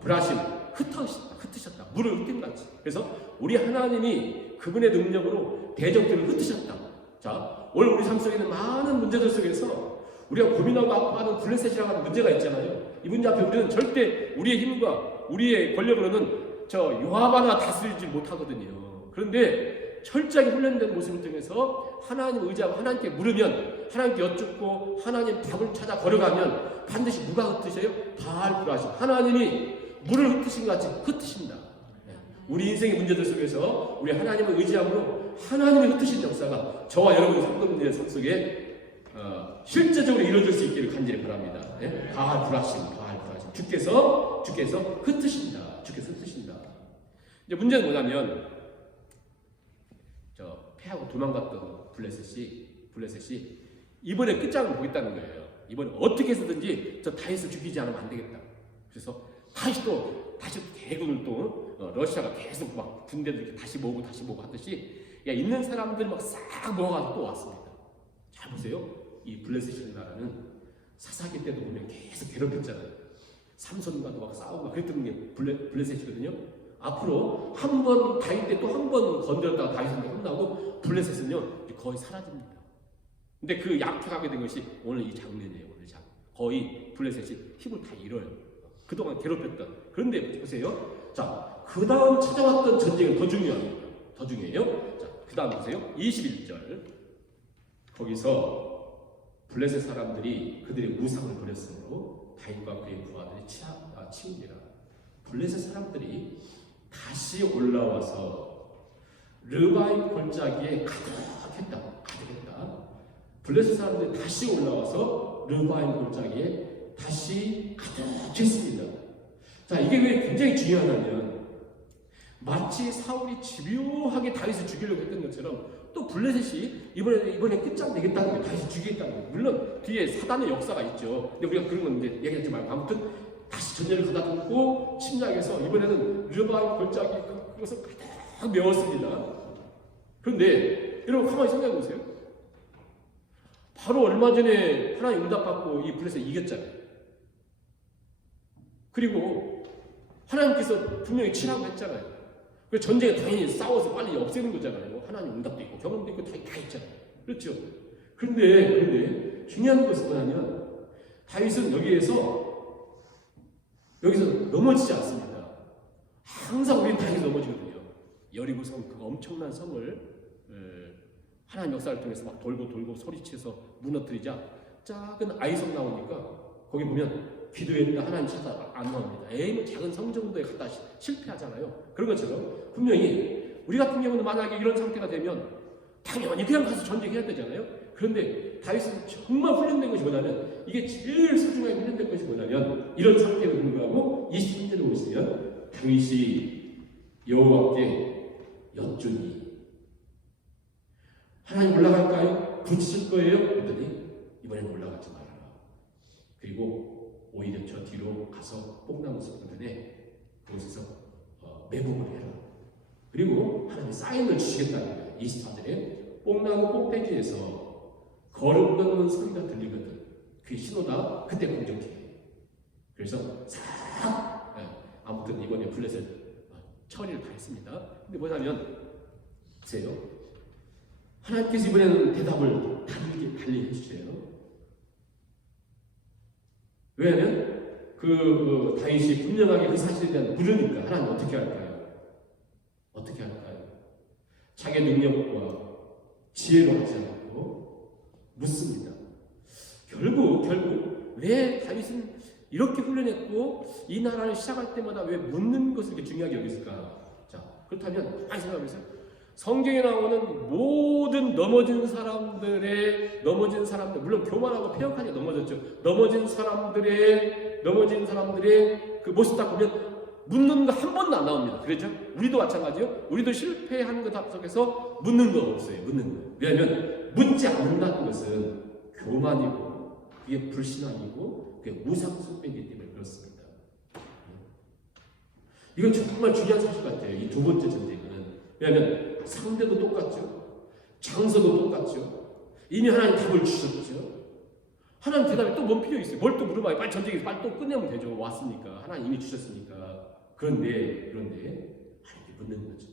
브라심 흩으셨다. 물을 흩긴같이. 그래서 우리 하나님이 그분의 능력으로 대적들을 흩으셨다. 자, 오늘 우리 삶 속에 있는 많은 문제들 속에서 우리가 고민하고 아파하는 블레셋이라고 하는 문제가 있잖아요. 이 문제 앞에 우리는 절대 우리의 힘과 우리의 권력으로는 저 요압 하나 다스리지 못하거든요. 그런데 철저하게 훈련된 모습을 통해서 하나님 의지하고 하나님께 물으면 하나님께 여쭙고 하나님 답을 찾아 걸어가면 반드시 누가 흩으셔요? 바알 브라심. 하나님이 물을 흩으신 것 같이 흩으신다. 우리 인생의 문제들 속에서 우리 하나님을 의지함으로 하나님의 흩으신 역사가 저와 여러분의 성도님들의 삶 속에 실제적으로 이루어질 수 있기를 간절히 바랍니다. 바알 브라심. 주께서 흩으신다. 이제 문제는 뭐냐면 패하고 도망갔던 블레셋이 이번에 끝장을 보겠다는 거예요. 이번에 어떻게 해서든지 저 다윗을 죽이지 않으면 안 되겠다. 그래서 다시 대군을 또 러시아가 계속 막 군대들 이렇게 다시 모으고 하듯이 있는 사람들 막 싹 모아가지고 또 왔습니다. 잘 보세요. 이 블레셋이라는 나라는 사사기 때도 보면 계속 괴롭혔잖아요. 삼손과도 막 싸우고 막 그랬던 게 블레셋이거든요. 앞으로 한 번 다윗 때 또 한 번 건드렸다가 다윗한테 혼나고 블레셋은요 거의 사라집니다. 근데 그 약해가게 된 것이 오늘 이 장면이에요. 거의 블레셋이 힘을 다 잃어요. 그동안 괴롭혔던. 그런데 보세요. 자, 그 다음 찾아왔던 전쟁은 더 중요해요. 자, 그 다음 보세요. 21절. 거기서 블레셋 사람들이 그들의 우상을 버렸으므로 다윗과 그의 부하들이 치웁니다. 블레셋 사람들이 다시 올라와서 르바임 골짜기에 가득했다. 블레셋 사람들이 다시 올라와서 르바임 골짜기에 다시 가득했습니다. 자, 이게 왜 굉장히 중요하냐면 마치 사울이 집요하게 다윗을 죽이려고 했던 것처럼 또 블레셋이 이번에 끝장내겠다는 거예요. 다윗을 죽이겠다는 거예요. 물론 뒤에 사단의 역사가 있죠. 근데 우리가 그런 건 이제 얘기하지 말고 아무튼 다시 전열을 가다듬고 침략해서 이번에는 르바임 골짜기 그것을 가득 메웠습니다. 그런데 여러분 가만히 생각해 보세요. 바로 얼마 전에 하나님 응답받고 이 블레셋 이겼잖아요. 그리고 하나님께서 분명히 치라고 했잖아요. 그 전쟁에 당연히 싸워서 빨리 없애는 거잖아요. 하나님 응답도 있고 경험도 있고 다 있잖아요. 그렇죠? 그런데 중요한 것은 뭐냐면 다윗은 여기서 넘어지지 않습니다. 항상 우리는 다윗이 넘어지거든요. 여리고성 그 엄청난 성을 하나님 역사를 통해서 막 돌고 소리치면서 무너뜨리자 작은 아이성 나오니까 거기 보면 기도했다 하나님 찾아 안 나옵니다. 뭐 작은 성 정도에 갖다 실패하잖아요. 그런 것처럼 분명히 우리 같은 경우는 만약에 이런 상태가 되면 당연히 그냥 가서 전쟁해야 되잖아요. 그런데 다윗은 정말 훈련된 것이 뭐냐면 이게 제일 소중하게 훈련된 것이 뭐냐면 이런 상태로 불구하고 23절에 보시면 다윗이 여호와께 여쭈니 하나님 올라갈까요? 부치실 거예요? 그랬더니 이번엔 올라가지 말아라. 그리고 오히려 저 뒤로 가서 뽕나무 숲변에 그곳에서 매복을 해라. 그리고 하나님이 사인을 주시겠다는 거예요. 24절에 뽕나무 꼭대기에서 걸음 걷는 소리가 들리거든. 그게 신호다. 그때 공격해. 그래서 싹 아무튼 이번에 블레셋 처리를 다 했습니다. 근데 뭐냐면 보세요. 하나님께서 이번에는 대답을 달리 해주세요. 왜냐하면 다윗이 분명하게 그 사실에 대한 물으니까 하나님 어떻게 할까요? 어떻게 할까요? 자기 능력과 지혜로 하지 않고 묻습니다. 결국 왜 다윗은 이렇게 훈련했고 이 나라를 시작할 때마다 왜 묻는 것을 이렇게 중요하게 여겼을까? 자, 그렇다면 많이 생각해보세요. 성경에 나오는 모든 넘어진 사람들 물론 교만하고 폐역하게 넘어졌죠. 넘어진 사람들의 그 모습 딱 보면 묻는 거 한 번도 안 나옵니다. 그렇죠? 우리도 마찬가지요. 우리도 실패한 것 속에서 묻는 거 없어요. 묻는 거. 왜냐하면 묻지 않는다는 것은 교만이고 그게 불신앙이고 그게 우상숭배이기 때문에 그렇습니다. 이건 정말 중요한 사실 같아요. 이 두 번째 전쟁은. 왜냐하면 상대도 똑같죠. 장소도 똑같죠. 이미 하나님 답을 주셨죠. 하나님 대답이 또 뭔 필요 있어요? 뭘 또 물어봐요. 빨리 전쟁에서 빨리 또 끝내면 되죠. 왔으니까. 하나님 이미 주셨으니까. 그런데 하나님께 묻는 거죠.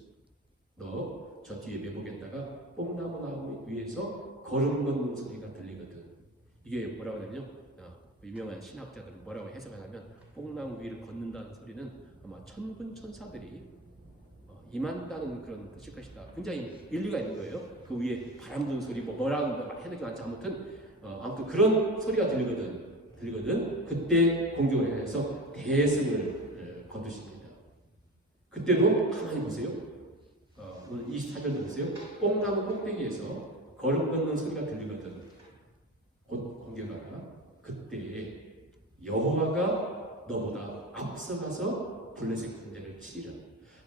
너 저 뒤에 매복했다가 뽕나무 위에서 걸음 걷는 소리가 들리거든. 이게 뭐라고 하냐면 유명한 신학자들은 뭐라고 해석하냐면 뽕나무 위를 걷는다는 소리는 아마 천군 천사들이 임한다는 그런 뜻일 것이다. 굉장히 일리가 있는 거예요. 그 위에 바람 부는 소리 뭐라고 해석이 많지. 아무튼 그런 소리가 들리거든. 그때 공격을 해서 대승을 거두십니다. 그때도 가만히 보세요. 24절도 보세요. 뽕나무 꼭대기에서 걸음 걷는 소리가 들리거든. 곧 공격하라. 그때 여호와가 너보다 앞서가서 블레셋 군대를 치리라.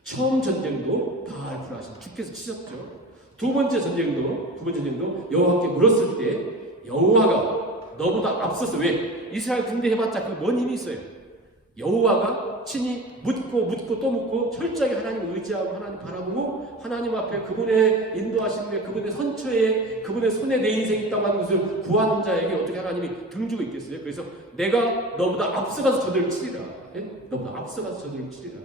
처음 전쟁도 다 불하시고 주께서 치셨죠. 두 번째 전쟁도 여호와께 물었을 때 여호와가 너보다 앞서서 왜? 이스라엘 군대 해봤자 그 뭔 힘이 있어요. 여호와가 친히 묻고 또 묻고 철저하게 하나님을 의지하고 하나님 바라보고 하나님 앞에 그분의 인도하심에 그분의 선처에 그분의 손에 내 인생이 있다고 하는 것을 구하는 자에게 어떻게 하나님이 등주고 있겠어요? 그래서 내가 너보다 앞서가서 저들을 치리라. 너보다 앞서가서 저들을 치리라.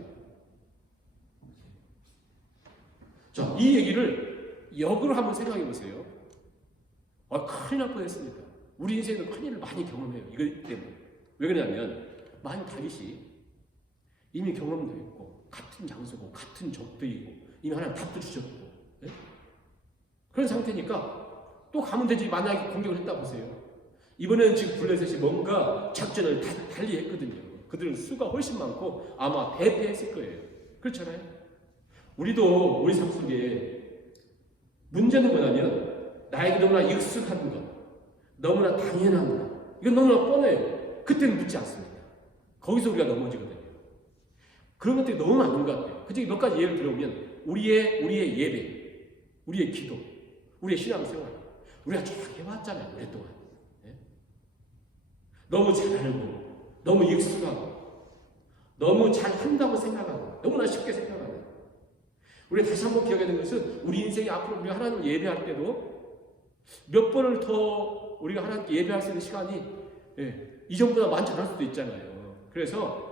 자, 이 얘기를 역으로 한번 생각해 보세요. 큰일 날 뻔했습니다. 우리 인생은 큰일을 많이 경험해요. 이것 때문에. 왜 그러냐면 만약 다윗이 이미 경험도 있고 같은 장소고 같은 적들이고 이미 하나님 답도 주셨고 그런 상태니까 또 가면 되지. 만약에 공격을 했다 보세요. 이번에는 지금 블레셋이 뭔가 작전을 달리 했거든요. 그들은 수가 훨씬 많고 아마 대패했을 거예요. 그렇잖아요. 우리도 우리 삶 속에 문제는 뭐냐면 나에게 너무나 익숙한 것, 너무나 당연한 것, 이건 너무나 뻔해요. 그때는 묻지 않습니다. 거기서 우리가 넘어지거든요. 그런 것들이 너무 많은 것 같아요. 그중에 몇 가지 예를 들어보면 우리의 예배, 우리의 기도, 우리의 신앙생활, 우리가 쭉 해왔잖아요. 오랫동안. 너무 잘 알고, 너무 익숙하고, 너무 잘 한다고 생각하고, 너무나 쉽게 생각하고. 우리가 다시 한번 기억해야 되는 것은 우리 인생이 앞으로 우리가 하나님 예배할 때도 몇 번을 더 우리가 하나님께 예배할 수 있는 시간이 이전보다 많지 않을 수도 있잖아요. 그래서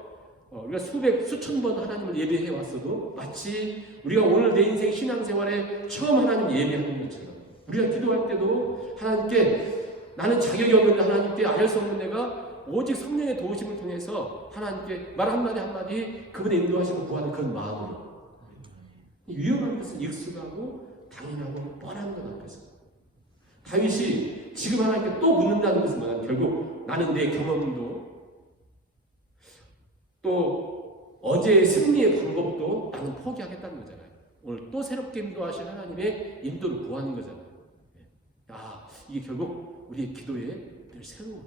우리가 수천 번 하나님을 예배해 왔어도 마치 우리가 오늘 내 인생 신앙생활에 처음 하나님 예배하는 것처럼 우리가 기도할 때도 하나님께 나는 자격이 없는데 하나님께 알 수 없는 내가 오직 성령의 도우심을 통해서 하나님께 말 한마디 그분의 인도하심을 구하는 그런 마음으로 위험한 것은 익숙하고 당연하고 뻔한 것 앞에서 다윗이 지금 하나님께 또 묻는다는 것은 뭐냐? 결국 나는 내 경험도 또 어제의 승리의 방법도 나는 포기하겠다는 거잖아요. 오늘 또 새롭게 인도하신 하나님의 인도를 구하는 거잖아요. 이게 결국 우리의 기도에 늘 새로운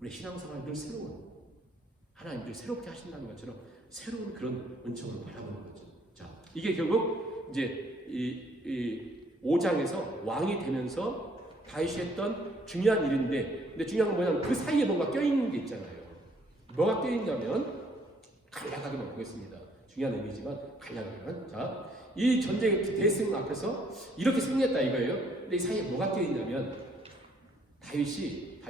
우리의 신앙생활 늘 새로운 하나님들이 새롭게 하신다는 것처럼 새로운 그런 은총을 바라보는 거죠. 자, 이게 결국 이제 이 5장에서 왕이 되면서 다윗이 했던 중요한 일인데, 근데 중요한 건 뭐냐면 그 사이에 뭔가 껴있는 게 있잖아요. 뭐가 껴있냐면 간략하게만 보겠습니다. 중요한 의미지만 간략하게만. 자, 이 전쟁의 대승 앞에서 이렇게 승리했다 이거예요. 근데 이 사이에 뭐가 껴있냐면 다윗이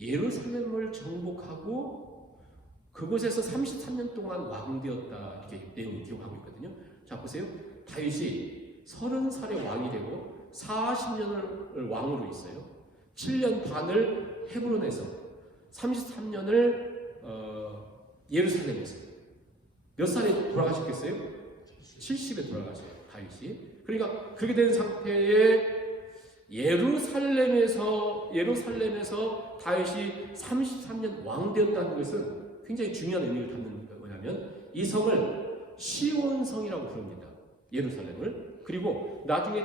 예루살렘을 정복하고 그곳에서 33년 동안 왕되었다, 이렇게 내용이 기록하고 있거든요. 자, 보세요. 다윗이 30살에 왕이 되고 40년을 왕으로 있어요. 7년 반을 헤브론에서 33년을 예루살렘에서. 몇 살에 돌아가셨겠어요? 70에 돌아가셔요, 다윗이. 그러니까 그렇게 된 상태에 예루살렘에서 다윗이 33년 왕되었다는 것은 굉장히 중요한 의미를 갖는 거냐면 이 성을 시온성이라고 부릅니다. 예루살렘을. 그리고 나중에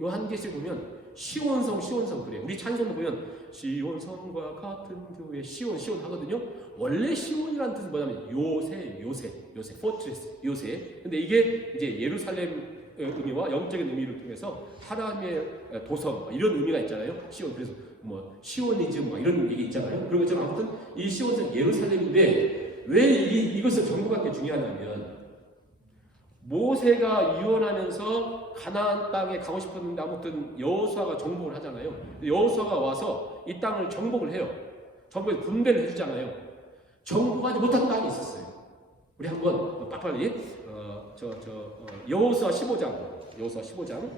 요한계시록 보면 시온성 그래요. 우리 찬송도 보면 시온성과 같은 교회 시온 하거든요. 원래 시온이라는 뜻은 뭐냐면 요새 포트레스 요새. 근데 이게 이제 예루살렘 의미와 영적인 의미를 통해서 하나님의 도성 이런 의미가 있잖아요. 시온. 그래서 뭐 시오니즘 뭐 이런 얘기 있잖아요. 그런 것처럼 아무튼 이 시온은 예루살렘인데 왜 이것을 정복한 게 중요하냐면 모세가 유언하면서 가나안 땅에 가고 싶었는데 아무튼 여호수아가 정복을 하잖아요. 여호수아가 와서 이 땅을 정복을 해요. 정복해서 분배를 해주잖아요. 정복하지 못한 땅이 있었어요. 우리 한번 빨리 여호수아 15장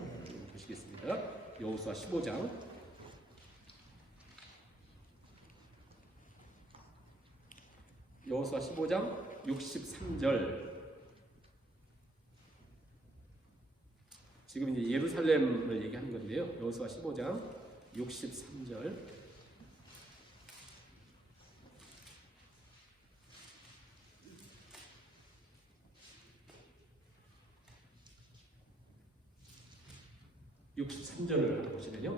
보시겠습니다. 여호수아 15장 63절. 지금 이제 예루살렘을 얘기하는 건데요. 여호수아 15장 63절. (63절을) 보시면요.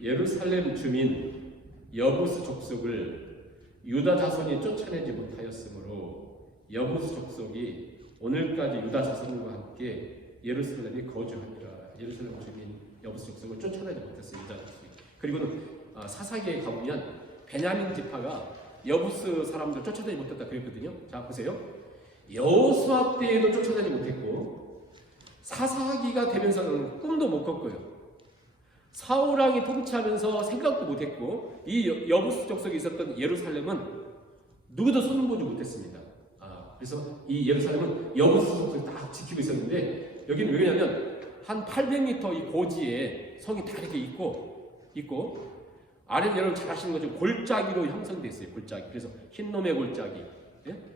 예루살렘 주민 여부스 족속을 유다 자손이 쫓아내지 못하였으므로 여부스 족속이 오늘까지 유다 자손과 함께 예루살렘이 거주하니라. 예루살렘 주민 여부스 족속을 쫓아내지 못했어요. 유다 족속이. 그리고는 사사기에 가보면 베냐민 지파가 여부스 사람들 쫓아내지 못했다 그랬거든요. 자, 보세요. 여호수아 때에도 쫓아내지 못했고 사사기가 되면서는 꿈도 못 꿨고요. 사울왕이 통치하면서 생각도 못했고 이 여부스 족속에 있었던 예루살렘은 누구도 손보지 못했습니다. 그래서 이 예루살렘은 여부스 족속을 딱 지키고 있었는데 여기는 왜냐면 한 800m 이 고지에 성이 다 이렇게 있고 아래는 여러분 잘 아시는 것처럼 골짜기로 형성되어 있어요. 골짜기. 그래서 흰놈의 골짜기,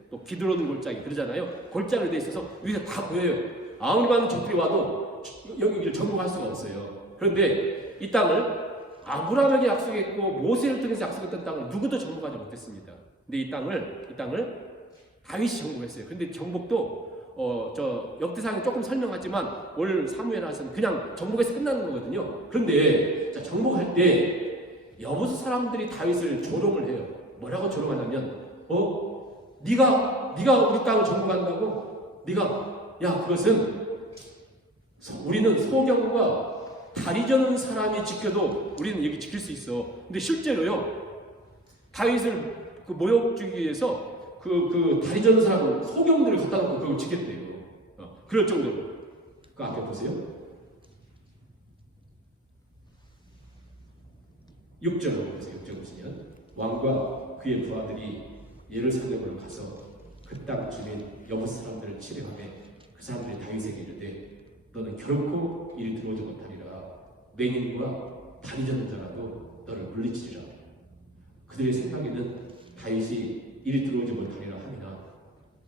또 기드론 골짜기 그러잖아요. 골짜기로 되어 있어서 위에서 다 보여요. 아무리 많은 적들이 와도 여기를 정복할 수가 없어요. 그런데 이 땅을 아브라함에게 약속했고 모세를 통해서 약속했던 땅을 누구도 정복하지 못했습니다. 근데 이 땅을 다윗이 정복했어요. 근데 정복도 역대상에 조금 설명하지만 올 사무엘하서는 그냥 정복해서 끝나는 거거든요. 그런데 정복할 때 여부스 사람들이 다윗을 조롱을 해요. 뭐라고 조롱하냐면 네가 우리 땅을 정복한다고? 그것은 우리는 소경과 다리 저는 사람이 지켜도 우리는 여기 지킬 수 있어. 근데 실제로요, 다윗을 그 모욕 주기 위해서 그 다리 저는 사람을 소경들을 갖다 놓고 그걸 지켰대요. 그럴 정도로. 그 앞에 보세요. 6절로 보세요. 6절 보시면 왕과 그의 부하들이 예루살렘으로 가서 그 땅 주민 여부스 사람들을 치려하되 그 사람들이 다윗에게 이르되 너는 결코 이리 들어오지 못하리라. 맹인과 다리 저는 자라도 너를 물리치리라. 그들의 생각에는 다윗이 이리 들어오지 못하리라 함이나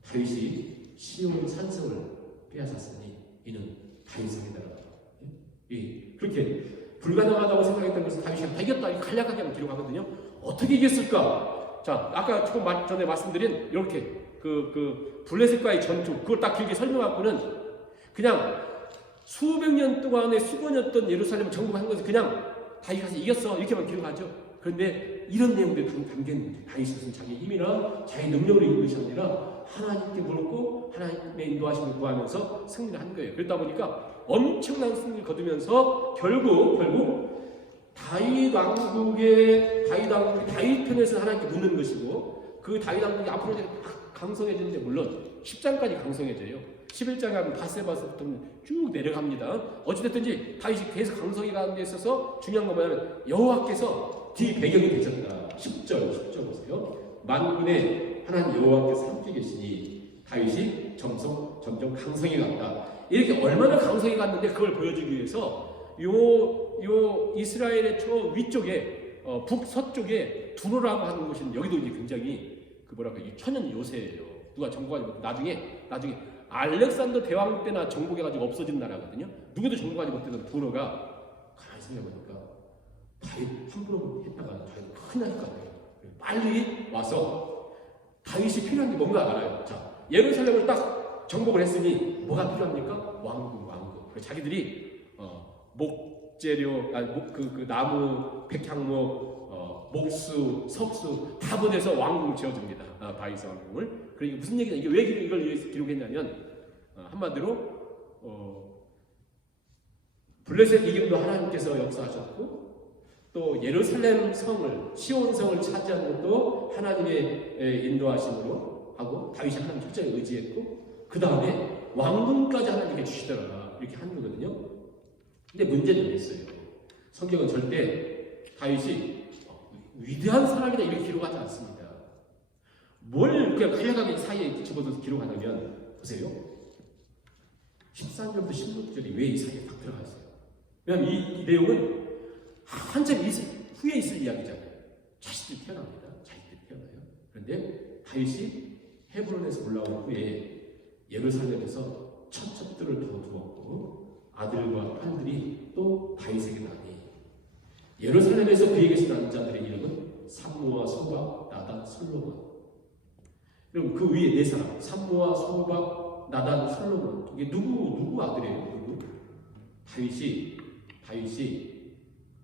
다윗이 시온 산성을 빼앗았으니 이는 다윗성이더라. 그렇게 불가능하다고 생각했던 것을 다윗이 다 이겼다. 간략하게 기록하거든요. 어떻게 이겼을까? 자, 아까 조금 전에 말씀드린 이렇게 그 블레셋과의 전투 그걸 딱 길게 설명하고는 그냥 수백 년 동안의 수건이었던 예루살렘을 정복한 것은 그냥 다윗이 가서 이겼어 이렇게만 기록하죠. 그런데 이런 내용들이 담겨 있는 거죠. 다윗은 자기 힘이나 자기 능력으로 이긴 것이 아니라 하나님께 물었고 하나님의 인도하심을 구하면서 승리를 한 거예요. 그러다 보니까 엄청난 승리를 거두면서 결국 다윗 왕국이 다윗 편에서 하나님께 묻는 것이고, 그 다윗 왕국이 앞으로 강성해지는데 물론 10장까지 강성해져요. 11장에 하면 바세바서부터 쭉 내려갑니다. 어찌됐든지 다윗이 계속 강성해 가는 데 있어서 중요한 건 뭐냐면 여호와께서 뒤 배경이 되셨다. 10절 보세요. 만군의 하나님 여호와께서 함께 계시니 다윗이 점점 강성해 갔다. 이렇게 얼마나 강성해 갔는데 그걸 보여주기 위해서 요 이스라엘의 저 위쪽에 북서쪽에 두로라고 하는 곳은 여기도 이제 굉장히 이 천연 요새예요. 누가 정복하지 못해 나중에 알렉산더 대왕 때나 정복해가지고 없어진 나라거든요. 누구도 정복하지 못했던 두로가 가만히 생각해보니까 다윗 함부로 했다가 다윗 큰일 날 것 같아요. 빨리 와서 다윗이 필요한 게 뭔가 알아요. 자, 예루살렘을 딱 정복을 했으니 뭐가 필요합니까? 왕궁. 자기들이 목재료, 그 나무, 백향목, 목수, 석수 다 보내서 왕궁을 지어줍니다. 다윗 왕궁을. 그러니까 무슨 얘기냐? 이게 왜 이걸 기록했냐면 한마디로 블레셋 이김도 하나님께서 역사하셨고, 또 예루살렘 성을 시온 성을 차지하는 것도 하나님의 인도하심으로 하고 다윗이 하나님 철저히 의지했고, 그 다음에 왕궁까지 하나님께 주시더라 이렇게 한 거거든요. 근데 문제는 있어요. 성경은 절대 다윗이 위대한 사람이다 이렇게 기록하지 않습니다. 뭘 그냥 간략하게 사이에 집어넣어서 기록하냐면 보세요. 13절부터 16절이 왜 이 사이에 딱 들어가 있어요? 왜냐하면 이 내용은 한참 후에 있을 이야기잖아요. 자식들이 태어납니다. 자식들이 태어나요. 그런데 다윗이 헤브론에서 올라온 후에 예루살렘에서 첩첩들을 더 두었고 아들과 딸들이 또 다윗에게 나니 예루살렘에서 그에게서 난 자들의 이름은 삼무와 소박, 나단, 솔로몬. 그리고 그 위에 네 사람 삼무와 소박, 나단, 솔로몬. 이게 누구 아들이에요? 누구? 다윗이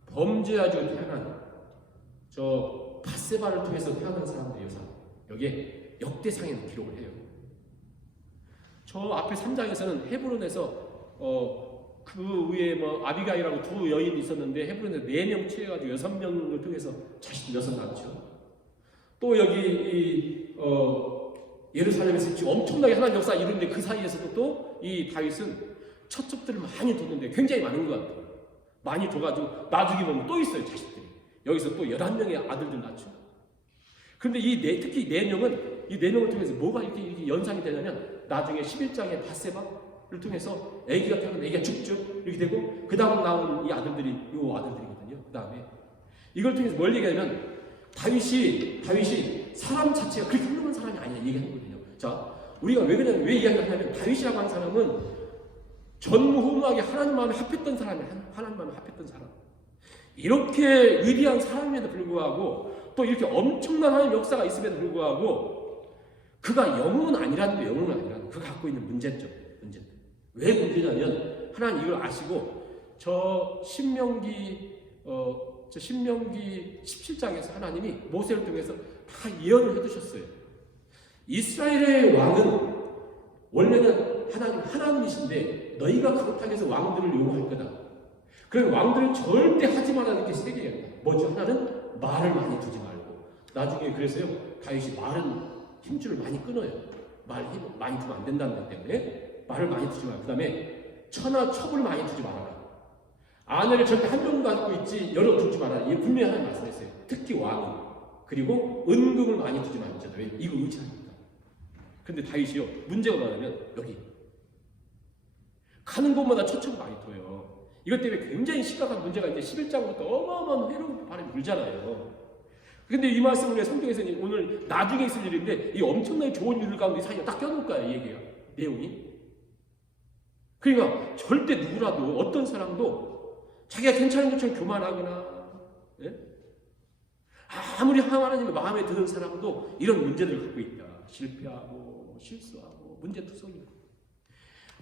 범죄하고 태어난 저 바세바를 통해서 태어난 사람들이에요. 여기에 역대상에는 기록을 해요. 저 앞에 3장에서는 헤브론에서 그 위에 아비가일하고 두 여인이 있었는데 헤브론에서 4명 취해가지고 6명을 통해서 자식들 6 낳죠. 또 여기 예루살렘에서 지금 엄청나게 하나님 역사 이루는데 그 사이에서도 또 이 다윗은 첩첩들을 많이 뒀는데 굉장히 많은 것 같아요. 많이 둬가지고 나중에 보면 또 있어요, 자식들이. 여기서 또 11명의 아들들 낳죠. 그런데 특히 4명은 이 4명을 통해서 뭐가 이렇게 연상이 되냐면 나중에 11장의 바세바를 통해서 아기가 태어나면 아기가 죽죠. 이렇게 되고 그 다음 나온 이 아들들이 요 아들들이거든요. 그 다음에 이걸 통해서 뭘 얘기하냐면 다윗이 사람 자체가 그렇게 훌륭한 사람이 아니냐 얘기하는 거거든요. 자, 우리가 왜 그러냐면 왜 이야기를 하냐면 다윗이라고 하는 사람은 전무후무하게 하나님 마음에 합했던 사람이에요. 하나님 마음에 합했던 사람. 이렇게 위대한 사람임에도 불구하고 또 이렇게 엄청난 하나님 역사가 있음에도 불구하고 그가 영웅은 아니라는 거예요. 영웅은 아니라는 그가 갖고 있는 문제점. 왜 문제냐면 하나님 이걸 아시고 저 신명기 17장에서 하나님이 모세를 통해서 다 예언을 해두셨어요. 이스라엘의 왕은 원래는 하나님이신데 너희가 그렇다고 해서 왕들을 요구할 거다. 그럼 왕들은 절대 하지 말라는 게 세게 얘기합니다. 뭐죠? 하나는 말을 많이 두지 말고. 나중에 그래서요 다윗이 말은 힘줄을 많이 끊어요. 힘 많이 두면 안 된다는 것 때문에 말을 많이 두지 말고. 그 다음에 처나 첩을 많이 두지 말아라. 아내를 절대 한 명 갖고 있지 여러 두지 말아라. 이게 분명히 하나님 말씀했어요. 특히 왕은. 그리고 은금을 많이 두지 말자. 왜? 이거 의지하니까. 근데 다윗이요 문제가 뭐냐면 여기 가는 곳마다 첩첩을 많이 둬요. 이것 때문에 굉장히 심각한 문제가 이제 11장부터 어마어마한 회로운 바람이 불잖아요. 근데 이 말씀을 성경에서 오늘 나중에 있을 일인데 이 엄청나게 좋은 일 가운데 사이에 딱 껴놓을 거야, 이 얘기가. 내용이. 그러니까 절대 누구라도 어떤 사람도 자기가 괜찮은 것처럼 교만하거나 아무리 하나님의 마음에 드는 사람도 이런 문제들을 갖고 있다. 실패하고 실수하고 문제투성이고.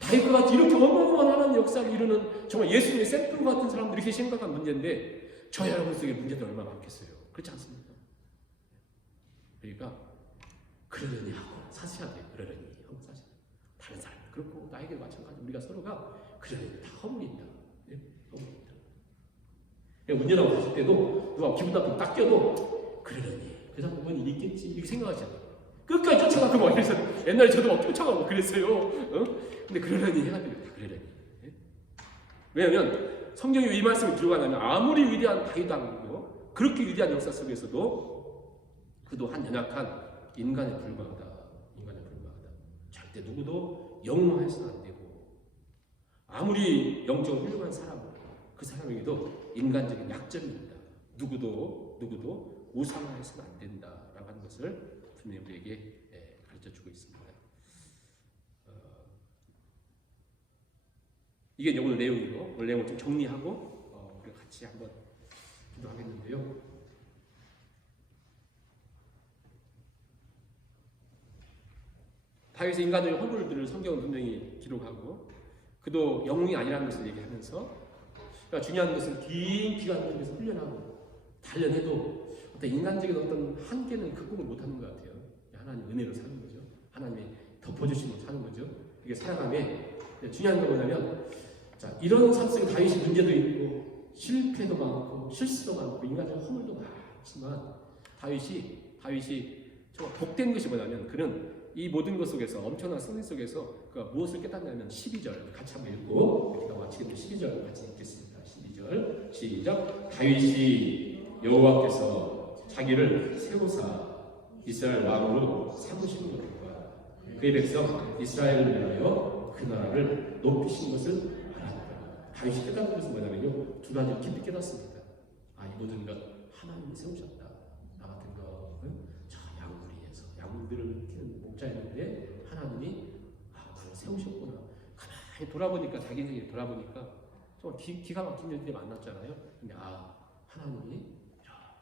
다윗과 같이 이렇게 어마어마한 하나님의 역사를 이루는 정말 예수님의 샘플 같은 사람들이 이렇게 심각한 문제인데 저 여러분 속에 문제도 얼마나 많겠어요. 그렇지 않습니까? 그러니까 그러려니 하고 사셔야 돼요. 그러려니 하고 사셔야 돼요. 다른 사람 그렇고 나에게 마찬가지 우리가 서로가 그러려니 다 허물이 있다. 네? 허물이 있다. 문제라고 봤을 때도 누가 기분 나쁘게 딱 껴도 그러려니 그 사람 뭔 일이 있겠지 이렇게 생각하지 않아요. 끝까지 쫓아가고 막 이래서 옛날에 저도 막 쫓아가고 그랬어요. 근데 그러려니 해야 돼요. 다 그러려니. 네? 왜냐하면 성경이 이 말씀을 들고 가면 아무리 위대한 다윗 왕이고 그렇게 위대한 역사 속에서도 그도 한 연약한 인간에 불과하다. 절대 누구도 영웅해서는 안 되고 아무리 영적으로 훌륭한 사람 그 사람에게도 인간적인 약점이 있다. 누구도 우상화해서는 안 된다라고 하는 것을 분명히 우리에게 가르쳐주고 있습니다. 이게 오늘 내용이고 오늘 내용을 좀 정리하고 우리가 같이 한번 기도하겠는데요. 다윗의 인간적인 허물들을 성경은 분명히 기록하고 그도 영웅이 아니라는 것을 얘기하면서 그러니까 중요한 것은 긴 기간 속에서 훈련하고 단련해도 어떤 인간적인 어떤 한계는 극복을 못하는 것 같아요. 하나님 은혜로 사는 거죠. 하나님이 덮어주시고 사는 거죠. 이게 살아감에 중요한 건 뭐냐면 자, 이런 삶 속에 다윗이 문제도 있고 실패도 많고 실수도 많고 인간적 허물도 많지만 다윗이 정말 복된 것이 뭐냐면 그는 이 모든 것 속에서 엄청난 승리 속에서 그가 무엇을 깨닫냐면 12절 같이 한번 읽고 우리가 마치겠는데 12절 같이 읽겠습니다. 12절 시작. 다윗이 여호와께서 자기를 세우사 이스라엘 왕으로 삼으신 것과 그의 백성 이스라엘을 위하여 그 나라를 높이신 것을 알았다. 다윗이 깨닫는 것은 뭐냐면요, 두 가지를 깊이 깨닫습니다. 이 모든 것 하나님이 세우셨다. 나 같은 거 저 양무리에서 양들을 키우는 목자였는데 하나님이 나를 세우셨구나. 가만히 돌아보니까 자기 인생에 돌아보니까 정말 기가 막힌 일들이 만났잖아요. 근데 하나님이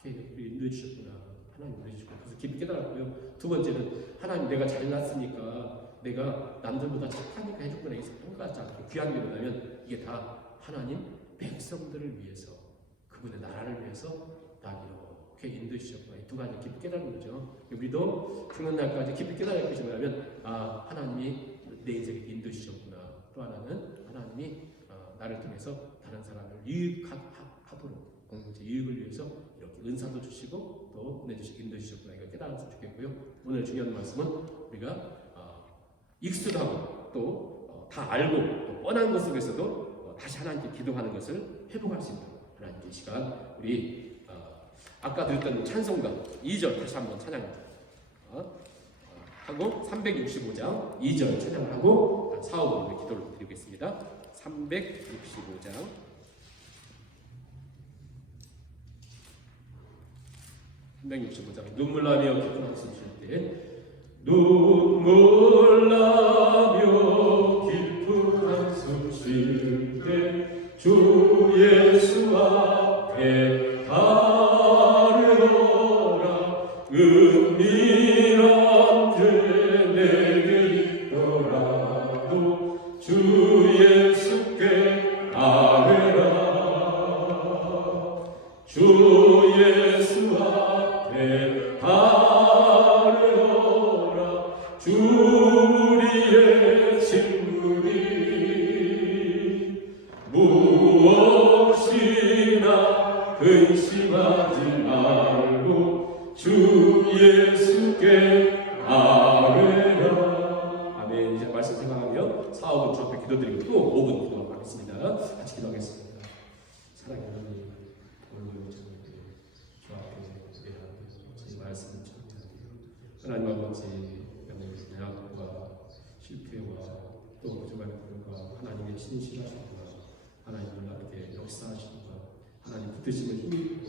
이렇게 우리 인도해 주셨구나. 하나님 인도해 주셨구나. 그래서 깊이 깨달았고요. 두 번째는 하나님 내가 잘났으니까 내가 남들보다 착하니까 해줬구나. 이게 평가하지 않고 귀한 게 뭐냐면 이게 다 하나님 백성들을 위해서 그분의 나라를 위해서 날 이렇게 인도해 주셨구나. 이 두 가지 깊이 깨달은 거죠. 우리도 죽는 날까지 깊이 깨달을 것이 뭐냐면 하나님이 내 인생에 인도해 주셨구나. 또 하나는 하나님이 나를 통해서 다른 사람을 유익하도록 유익을 위해서 이렇게 은사도 주시고 또 은혜 주시고 인도해 주셨구나. 이거 깨달았으면 좋겠고요. 오늘 중요한 말씀은 우리가 익숙하고 또 다 알고 또 뻔한 것 속에서도 다시 하나님께 기도하는 것을 회복할 수 있는 하나님께 시간 우리 아까 드렸던 찬송가 2절 다시 한번 찬양하고 365장 2절 찬양을 하고 사업으로 기도를 드리겠습니다. 365장 눈물 나며 깊은 한숨 쉴 때 눈물 나며 깊은 한숨 쉴 때 주 예수 앞에 가려라. 은밀한 데 내게 있더라도 주 예수께 아뢰라. 주 예수 앞에 가려라. 주 우리의 친구니 무엇이나 근심하지 말고 주 예수께 아뢰라. 아멘. 이제 말씀 생각하며 4, 5분 주 앞에 기도드리고 또 5분 기도하도록 하겠습니다. 같이 기도하겠습니다. 사랑하는 하나님, 오늘 주 앞에 제 말씀을 전합니다. 하나님 아버지, 연약과 실패와 또 거짓말과 하나님의 신실하심과 하나님을 나에게 역사하시는 것, 하나님 붙드심을 힘입고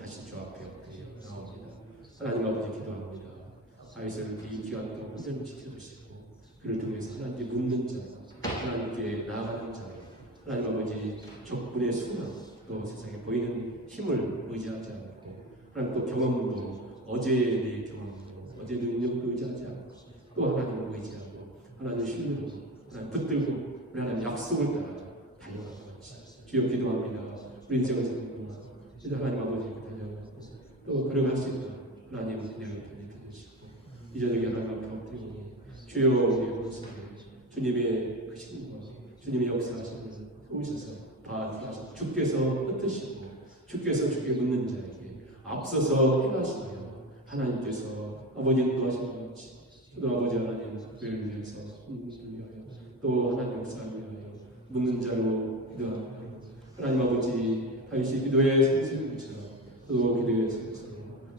다시 주 앞에 나옵니다. 하나님 아버지 기도합니다. 다윗을 이 귀한 또 온전히 지켜주시고 그를 통해서 하나님께 묻는 자, 하나님께 나아가는 자, 하나님 아버지 적군의 수나 또 세상에 보이는 힘을 의지하지 않고 하나님 또 경험도 어제의 내 경험도 어제 능력도 의지하지 않고 또 하나님을 의지하고 하나님을 신뢰로 하나님 붙들고 우리 하나님 약속을 따라 달려가는 것이 주여 기도합니다. 우리 인생을 진짜 하나님 아버지 달려가고 또 걸어갈 수 있다. 하나님 은혜를 주시고 이 저녁에 하나님 앞에 엎드리고 주여 우리의 모습을 주님의 그 신과 주님의 역사하시는 오셔서 봐주셔서 주께서 흩으시고 주께서 주께 묻는 자에게 앞서서 행하시며 하나님께서 아버지 인도하시는 것이 또 아버지 하나님 교회를 위해서 또 하나님 역사를 위하여 묻는 자로 기도하며 하나님 아버지 다윗이 기도의 선생님처럼 또 기도의 선생님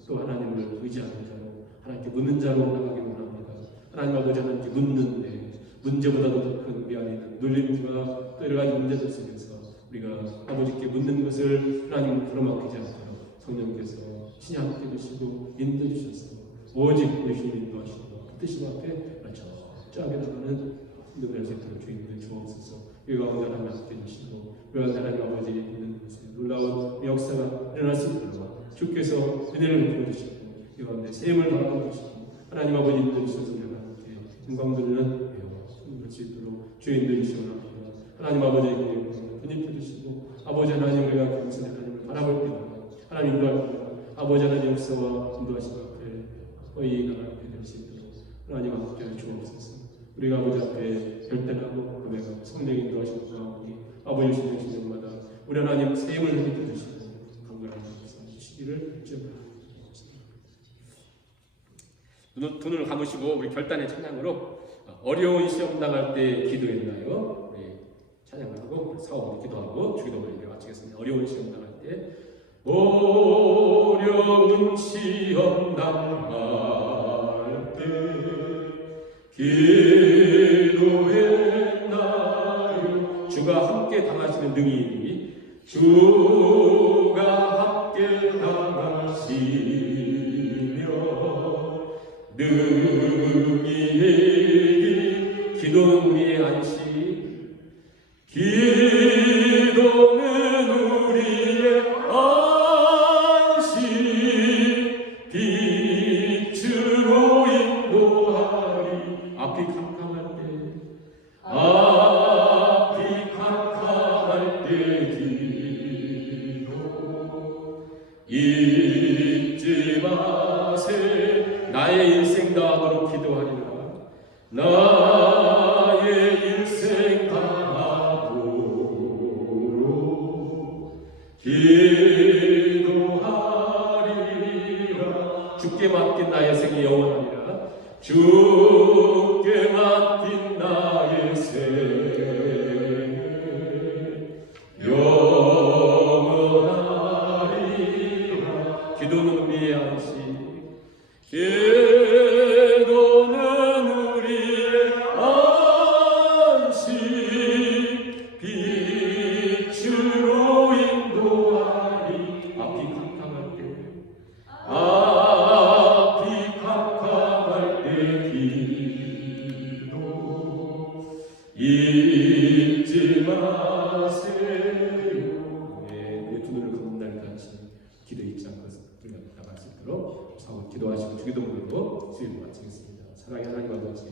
또 하나님을 의지하는 자로 하나님께 묻는 자로 나가기 원합니다. 하나님 아버지 하나님께 묻는데 문제보다도 더 큰 우리 안에 있는 놀림과 또 여러 가지 문제들 속에서 우리가 아버지께 묻는 것을 하나님 들어막히지 않도록 성령께서 신이 함께 계시고 인도해 주셔서 오직 우리 주님 인도하시고 뜻이 앞에 철저하게 나가는 인도될 수 있도록 주님들 주옵소서. 이 가운데 하나님 함께 주시고 이 가운데 하나님 아버지 있는 놀라운 역사가 일어날 수 있도록 주께서 은혜를 부어주시고 이 가운데 셈을 바라봐 주시고 하나님 아버지 인도해 주셔서 우리 하나님께 영광 돌리는 수 있도록 주인들이 시원합니다. 하나님 아버지에게 분입해 주시고 아버지 하나님 우리가 겸손히 하나님을 바라볼 때마다 하나님 인도할 때마다 아버지 하나님 역사와 인도하시는 앞에 거의 나가게 될 수 있도록 하나님 함께 주옵소서. 우리가 아버지 앞에 결단하고 고백하고 성령 인도하시는 가운데 아버지 주시는 시간마다 우리 하나님 세임을 해주시고 강건한 역사 주시기를 주옵소서. 눈을 감으시고 우리 결단의 찬양으로 어려운 시험 당할 때 기도했나요? 우리 찬양을 하고 사업을 기도하고 주기도를 마치겠습니다. 어려운 시험 당할 때 어려운 시험 당할 때 기도했나요? 주가 함께 당하시는 능히 주가 함께 당하시며 능히 기도는 우리의 안식 기도는 우리의 안식 빛으로 인도하리 앞이 캄캄할 때 기도 잊지 마세 나의 인생 다하도록 기도하리라 나의 인생 다하도록 기도하리라 주께 맡긴 나의 생이 영원하리라 주께 맡긴 나의 생 영원하리라 기도는 우리의 안식 기도는 우리의 안식 빛으로 인도하리 앞이 캄캄할 때 기도 잊지 마세요. 네, 두 눈을 감은 날까지 기도 잊지 않고 우리가 나갈 수 있도록 사고 기도하시고 주기도문으로 수요일 마치겠습니다. 사랑의 하나님 아버지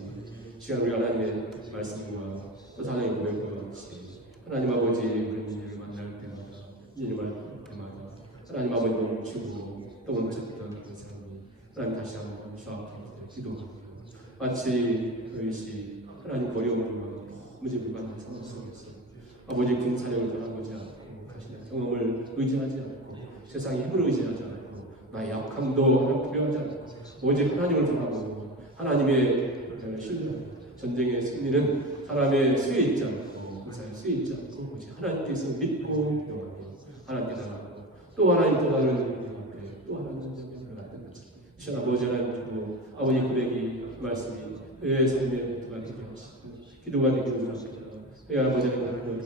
시간 우리 하나님의 말씀과 또 사랑의 고백과 같이 하나님 아버지 우리를 만날 때마다 인연을 만날 때마다 하나님 아버지 멈추고 또 멈췄던 그 사람이 하나님 다시 한번 주 앞에 기도합니다. 마치 그 일시 하나님 어려움을 무지 무관한 상황 속에서 아버지 군사력을 바라보지 않고 가시는 경험을 의지하지 않고 세상의 힘을 의지하지 않고 나의 약함도 두려워하지 않고 오직 하나님을 바라보고 하나님의 신뢰 전쟁의 승리는 사람의 수에 있지 않고 의사의 수에 있지 않고 오직 하나님께서 믿고 기도하고 하나님께 나가고 또 하나님 또 다른 앞에 또 하나님 선생님을 갖는 것을 시원 아버지 하나님 주고 아버지 고백이 말씀이 의 삶의 기도가 되게 하시고 기도가 되기를 원합니다. 의 아버지 하나님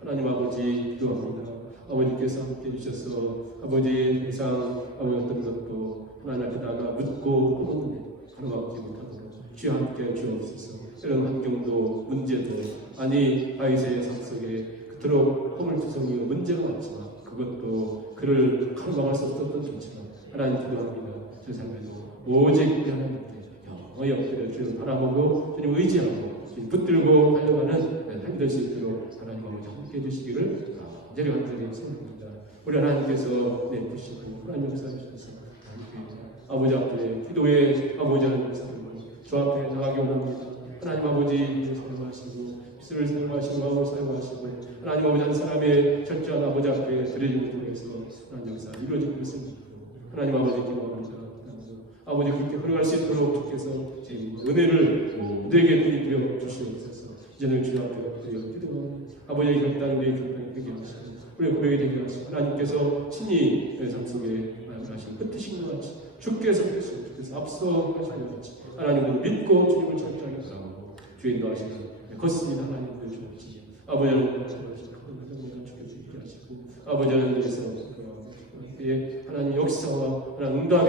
하나님 아버지 기도합니다. 아버지께서 함께 해주셔서 아버지의 이상 어떤 것도 하나님 앞에 나가 묻고 묻는데 하나밖에 못하도록 주여 함께 주옵소서. 이런 환경도 문제도 아니 아이세의 삶 속에 그토록 허물투성이고 문제가 많지만 그것도 그를 가로막을 수 없었던 존재가 하나님 기도합니다. 제 삶에도 오직 하나님께 영원히 엎드려 주님 바라보고 주님 의지하고 붙들고 달려가는 삶이 될 수 있도록 하나님 아버지 함께 해주시기를 간절히 간절히 우리 하나님께서 내주시고 하나님 역사하셔서 아버지 앞에 기도의 아버지 하나님 주 앞에 나가게 원합니다. 하나님 아버지 사용하시고 빛을 사용하시고 마음을 사용하시고 하나님 아버지 한 사람의 철저한 아버지 앞에 드려짐을 통해서 하나님 역사 이루어지고 있습니다. 하나님 아버지 기도합니다. 아버지 그렇게 흘러갈 수 있도록 주께서 은혜를 그들에게 드려 주시옵소서. 이제는 주 앞에 드려 기도합니다. 아버지의 결단을 내 결단이 되게 하시고 우리 고백이 되게 하시고 하나님께서 친히 내 삶 속에 말씀하신 끝이신 것 같이 주께서 앞서 하시는 것 같이 하나님을 믿고 주님을 철저하게 바라보고 주의 인도하시는 걷습니다. 하나님을 주옵시고 아버지 하나님 주께 하시고 아버지 하나님께서 하나님 역사와 하나님 응답이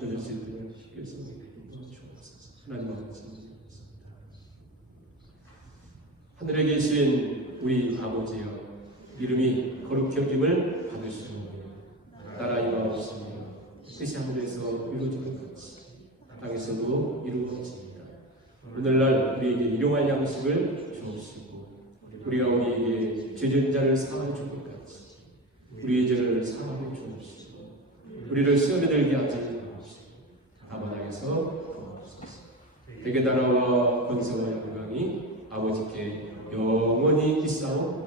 들릴 수 있도록 주께서 주옵소서. 하나님 아버지 하늘에 계신 우리 아버지여 이름이 거룩히 여김을 받으시고 나라 임하옵시며 뜻이 하늘에서 이루어지는 같이 땅에서도 이루어집니다. 오늘날 우리에게 일용할 양식을 주옵시고 우리가 우리에게 죄진 자를 사하여 줄 것 같이 우리의 죄를 사하여 주옵시고 우리를 시험에 들게 하지 마옵시고 다만 악에서 구하옵소서. 대개 나라와 권세와 영광이 아버지께 영원히 있사옵나이다.